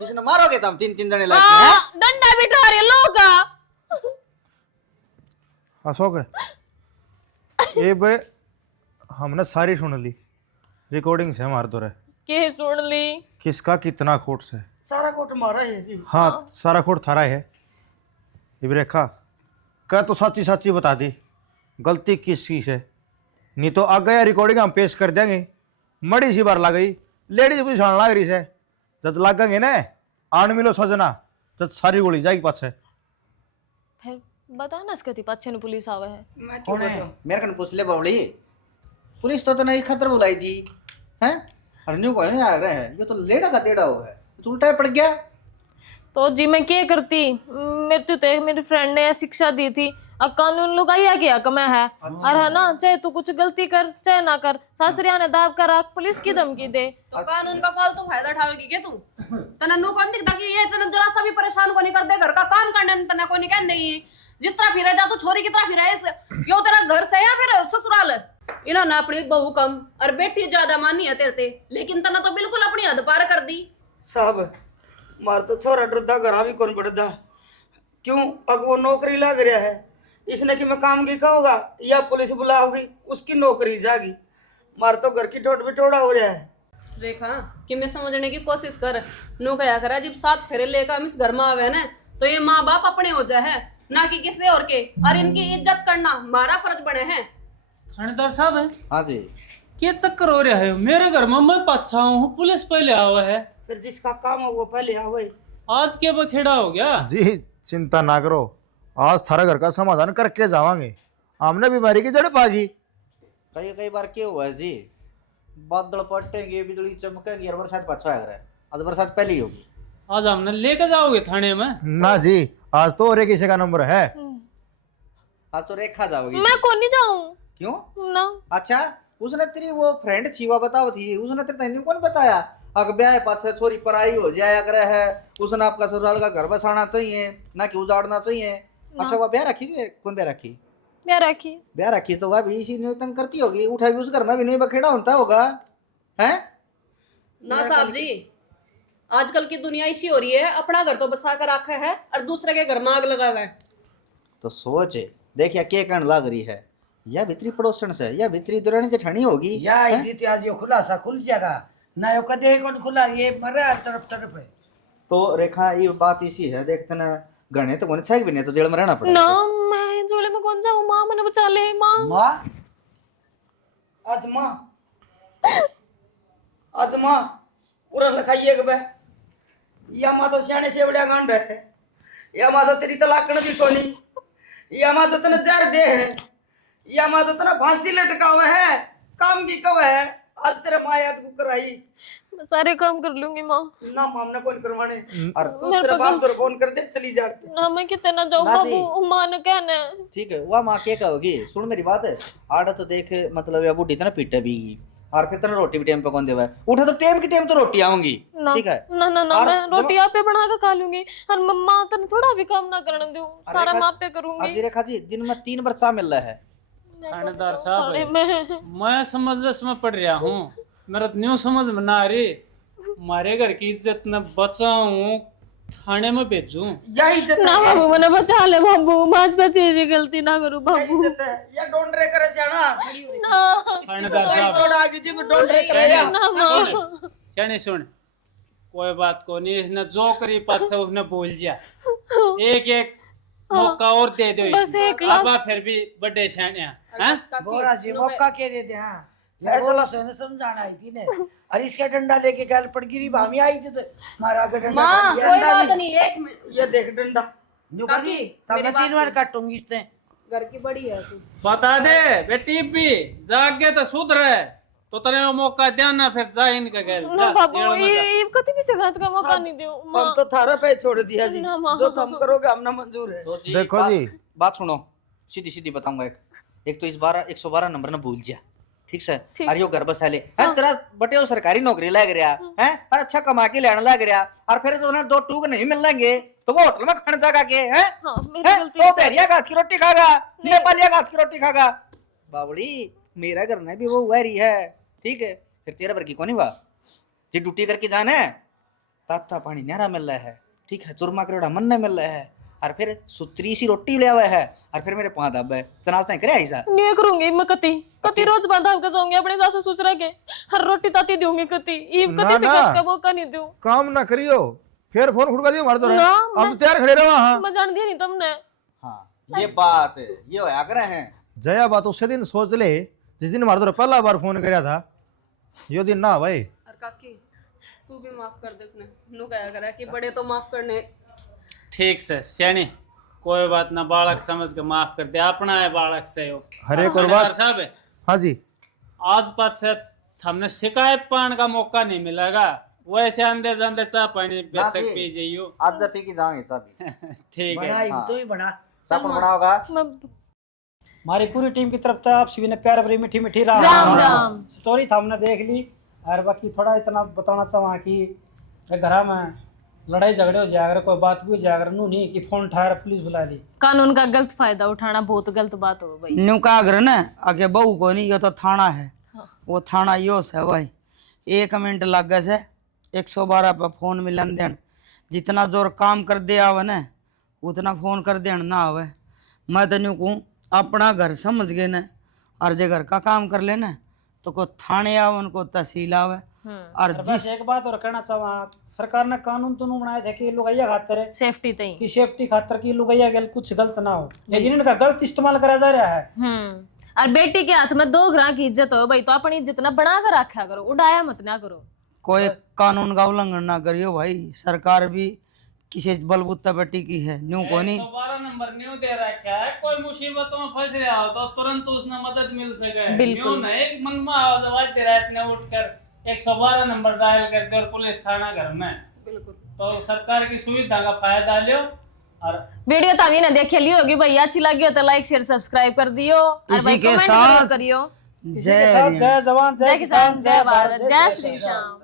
इसने मारोगे तुम 3-3 जने लगे हैं? हाँ डंडा बिठा रहे लोग का। अशोक ये बे हमने सारी सुन ली, रिकॉर्डिंग से हमारे तो रहे के सुन ली किसका कितना खोट से। सारा कोट मारा है जी। हाँ सारा खोट थारा है। ये भी रेखा क्या तो सच्ची सच्ची बता दी, गलती किसकी से, नहीं तो आ गया रिकॉर्डिंग हम पेश कर देंगे। मड़ी सी बार लग गई, लेडीज कुछ आने लग रही से, जब लगेंगे ना आन मिलो सजना जब सारी गोली जाएगी पाछे। फिर बता ना इसके पाछे ने पुलिस आवे है। मैं क्यों बताऊं? मेरे कन पूछ ले बावली, पुलिस तो नहीं खतर बुलाई थी हैं? अरे न्यू कोई नहीं आ रहे हैं, ये तो लेड़ा का टेढ़ा हुआ है, तो उल्टा पड़ गया। तो जी मैं क्या करती, मेरे तो एक मेरी फ्रेंड ने शिक्षा दी थी, अब कानून लुगाइया के हक में है। और है ना, चाहे तू कुछ गलती कर चाहे ना कर, सासरिया ने दाब कर रख, पुलिस की धमकी दे। तो कानून का फालतू फायदा उठावेगी क्या तू? तना नु कौन दिखता कि ये तना जरा सा भी परेशान को नहीं कर दे, घर का काम करने में तना को नहीं कहने नहीं। जिस तरह फिरा जा तू छोरी की तरह फिरा इस क्यों तेरा घर से या फिर ससुराल है? इन्होंने अपनी बहू कम और बेटी ज्यादा मानी है तेरे ते, लेकिन तना तो बिल्कुल अपनी हद पार कर दी। साहब मार तो छोरा डरदा घर भी कौन बढ़दा क्यों अब वो नौकरी लग रहा है इसने कि मैं काम की कहूँगा या पुलिस बुलाओगी उसकी नौकरी जागी। मार तो घर की ठोट बिठोड़ा हो रहा है। रेखा कि मैं समझने की कोशिश कर नो कया करा जब 7 फेरे लेकर हम इस घर में आवे ना तो ये माँ बाप अपने हो जाए है ना कि किसी और के, और इनकी इज्जत करना हमारा फर्ज बने हैं। थानेदार साहब है हाँ जी क्या चक्कर हो रहा है? मेरे घर में मैं पाछा हूँ, पुलिस पहले आवा है। फिर जिसका काम हो वो पहले आवे। आज क्या बखेड़ा हो गया? जी चिंता ना करो, आज थारा घर का समाधान करके जावांगे। हमने बीमारी की जड़ पागी। कई बार क्या हुआ है जी, बादल पटेंगे, बिजली चमकेंगी और बरसात पाछा आ रहा है। आज बरसात पहले ही होगी। आज हमने लेकर जाओगे थाने में? ना जी, आज तो और किसी का नंबर है। आज तो रेखा जाओगी। मैं कौन नहीं जाऊं? क्यों ना अच्छा उसने तेरी वो फ्रेंड थी वो बताओ थी, उसने तेरे तैਨੂੰ कौन बताया अगर ब्याह पाछे छोरी पराई हो जाया करे है, उसने आपका ससुराल का घर बसाना चाहिए ना कि उजाड़ना चाहिए। अच्छा वो ब्याह रखी है? कौन ब्याह रखी? ब्याह रखी तो वह भी इसी न्यूतन करती होगी, उठा भी उस घर में भी नहीं बखेड़ा होता होगा है ना साहब जी, आजकल की दुनिया इसी हो रही है, अपना घर तो बसा कर रखा है और दूसरे के घर में आग लगा हुआ है। तो सोच देखिए क्या कहने लग रही है, या भीतरी पड़ोसन से या भीतरी दुरानी जेठानी होगी या इसी आज यो खुलासा खुल जाएगा ना, यो कदे कौन खुला, ये मरे हर तरफ है। तो रेखा ये बात इसी है, देखते ना गणे तो कौन छेक भी नहीं तो जेल में रहना पड़ेगा। ना मैं जोड़े में कौन जाऊं? माँ मैंने बचा ले। माँ आज माँ पूरा लखाइए के बे या माँ तो सियाने से बड़ा गांड है, या माँ तो तेरी तलाकण भी कोनी, या माँ तो तना जहर दे है, या माँ तो तना फांसी लटका हुआ है, काम की कब है। आज तेरे माँ याद को कराई, मैं सारे काम कर लूंगी माँ। ना मामने कौन करवाने और तू तेरे बाप तो फोन कर दे चली जाती ना मैं कितने ना जाऊं बाबू, माँ ने कहना है। ठीक है वह माँ क्या कहोगी, सुन मेरी बात है। आड़ा तो देख मतलब या बूढ़ी तना पीटे भी और फिर तना रोटी भी टाइम पे कौन देवा है, उठा तो टाइम की टाइम तो रोटी आऊंगी। ठीक है ना ना ना मैं रोटी आप पे बना के खा लूंगी और माँ तने थोड़ा भी काम ना करने दूं, सारा माँ पे करूंगी। जी रेखा जी दिन में 3 बार चाय मिल रहा है। थानेदार साहब मैं समझ में पड़ रहा हूँ, मेरा तो न्यू समझ में ना आ रही। हमारे घर की इज्जत न बचाऊं थाने में भेजूं? या इज्जत ना बाबू मैंने बचा ले बाबू, माज बची जी गलती ना करूं बाबू। इज्जत है या डोंट रे करे सियाना ना थानेदार साहब थोड़ा आगे जी डोंट रे करे या ना माँ चने सुन, कोई बात को नहीं, इसने जो करी पाछा उसने बोल दिया। एक मौका और दे दो, बस एक अब फिर भी बड़े शाने हैं। बोरा जी मौका के दे दे। हाँ फैसला सोने समझाना आई थी ने, और इसका डंडा लेके गल पड़ गिरी भामी आई थी तो मारा के डंडा माँ कोई बात नहीं, एक मिनट ये देख डंडा काकी तब मेरी मैं बात 3 बार सुन। काटूंगी इसने। घर की बड़ी है तू। बता दे बेटी भी जागे तो सुधर है तो तेरे को मौका देना, फिर जा इनका गैल ना बाबू ये कभी भी शिकायत का मौका नहीं दूं हम माँ। तो थारा पे छोड़ दिया जी, ना माँ। जो तुम करोगे हमने मंजूर है। तो जी देखो जी। बात सुनो, सीधी सीधी बताऊंगा। एक तो इस 112 नंबर ना भूल जा, ठीक है? ठीक। और यो घर बसा ले है, तेरा बटे वो सरकारी नौकरी लग रहा है और अच्छा कमा के लेने लग रहा, और फिर जो ना 2 टूक नहीं मिल लेंगे तो वो होटल में खाने जागा के है हाँ मेरी गलती तो है। बहरिया घाट की रोटी खागा, नेपालिया घाट की रोटी खागा। बाबड़ी मेरा घर में भी वो हुआ रही है, ठीक है? फिर तेरा भर की कौन हुआ जी ड्यूटी करके जाना है, ताता पानी न्यारा मिल रहा है, ठीक है? चूरमा करोड़ा मन नहीं मिल रहा है, और फिर सुतरी सी रोटी ले आवा है, और फिर मेरे 5 दब है तनाज नहीं करे ऐसा नहीं करूंगी मैं कति रोज बांधा के जाऊंगी अपने सासू ससुरा के, हर रोटी ताती दूंगी कति ना, कति शिकायत ना। का मौका नहीं दूं। काम ना करियो, फिर फोन खुड़का दियो मार दो ना, हम तैयार खड़े रहो। हाँ मैं जान दिया नहीं तुमने। हाँ ये बात है, ये होया करे हैं। जया बात उसे दिन सोच ले जिस दिन मार दो पहला बार फोन कराया था, यो दिन ना भाई। और काकी तू भी माफ कर दे, उसने नु कहा करा कि बड़े तो माफ करने। ठीक से सियानी कोई बात ना, बालक समझ के माफ कर दे, अपना है बालक से हो। हर एक और थानेदार बात। साहब है हाँ जी आज पास से हमने शिकायत पाने का मौका नहीं मिलेगा, वैसे अंदर जाते चाह पानी बेशक जी। पी जाइयो। आज जा पी के जाओगे सब ठीक है। बड़ा तू ही बना। चापड़ बड़ा होगा। हमारी पूरी टीम की तरफ से आप सभी ने प्यार भरी मीठी मीठी राम राम। स्टोरी था हमने देख ली, और बाकी थोड़ा इतना बताना चाहूँ कि घर में लड़ाई झगड़े हो जाएगा, कोई बात भी हो जाएगा, नू नहीं कि फोन उठाया पुलिस बुला ली। कानून का गलत फायदा उठाना बहुत गलत बात हो भाई। न्यू का अगर ना आगे बहू को नहीं, ये तो थाना है, वो थाना यो है भाई। 1 मिनट लग गए से 112 पे फोन मिलन देन, जितना जोर काम कर दे आवे ना उतना फोन कर देन ना आवे। मैं तो न्यू कहूँ अपना घर समझ गए ना, और जे घर का काम कर लेना तो को थाने आवे, उनको तहसील आवे। और बस एक बात और कहना चाहूँ, सरकार ने कानून तो नहीं बनाए थे कि लुगाइया खातर है, सेफ्टी तई कि सेफ्टी खातर की लुगाइया गल कुछ गलत ना हो, लेकिन इनका गलत इस्तेमाल करा जा रहा है। और बेटी के हाथ में 2 ग्राम की इज्जत हो भाई, तो अपनी इज्जत ना बना कर रखा करो, उड़ाया मत ना करो। कोई कानून का उल्लंघन ना करियो भाई। सरकार भी किसी बलबूता पे टिकी है, न्यू को नहीं। 112 नंबर न्यू दे रखा है, कोई मुसीबतों में फंस रहा हो तो तुरंत उसने मदद मिल सके। न्यू नहीं मन में आवाज दे रहा है, इतने उठकर 112 नंबर डायल करके और पुलिस थाना घर में। बिल्कुल। तो सरकार की सुविधा का फायदा लियो। और वीडियो तो अभी ना देखे ली होगी भाई, अच्छी लगी हो तो लाइक शेयर सब्सक्राइब कर दियो, और इसी भाई के कमेंट साथ जरूर करियो। जय किसान, जय जवान, जय किसान, जय भारत, जय श्री श्याम।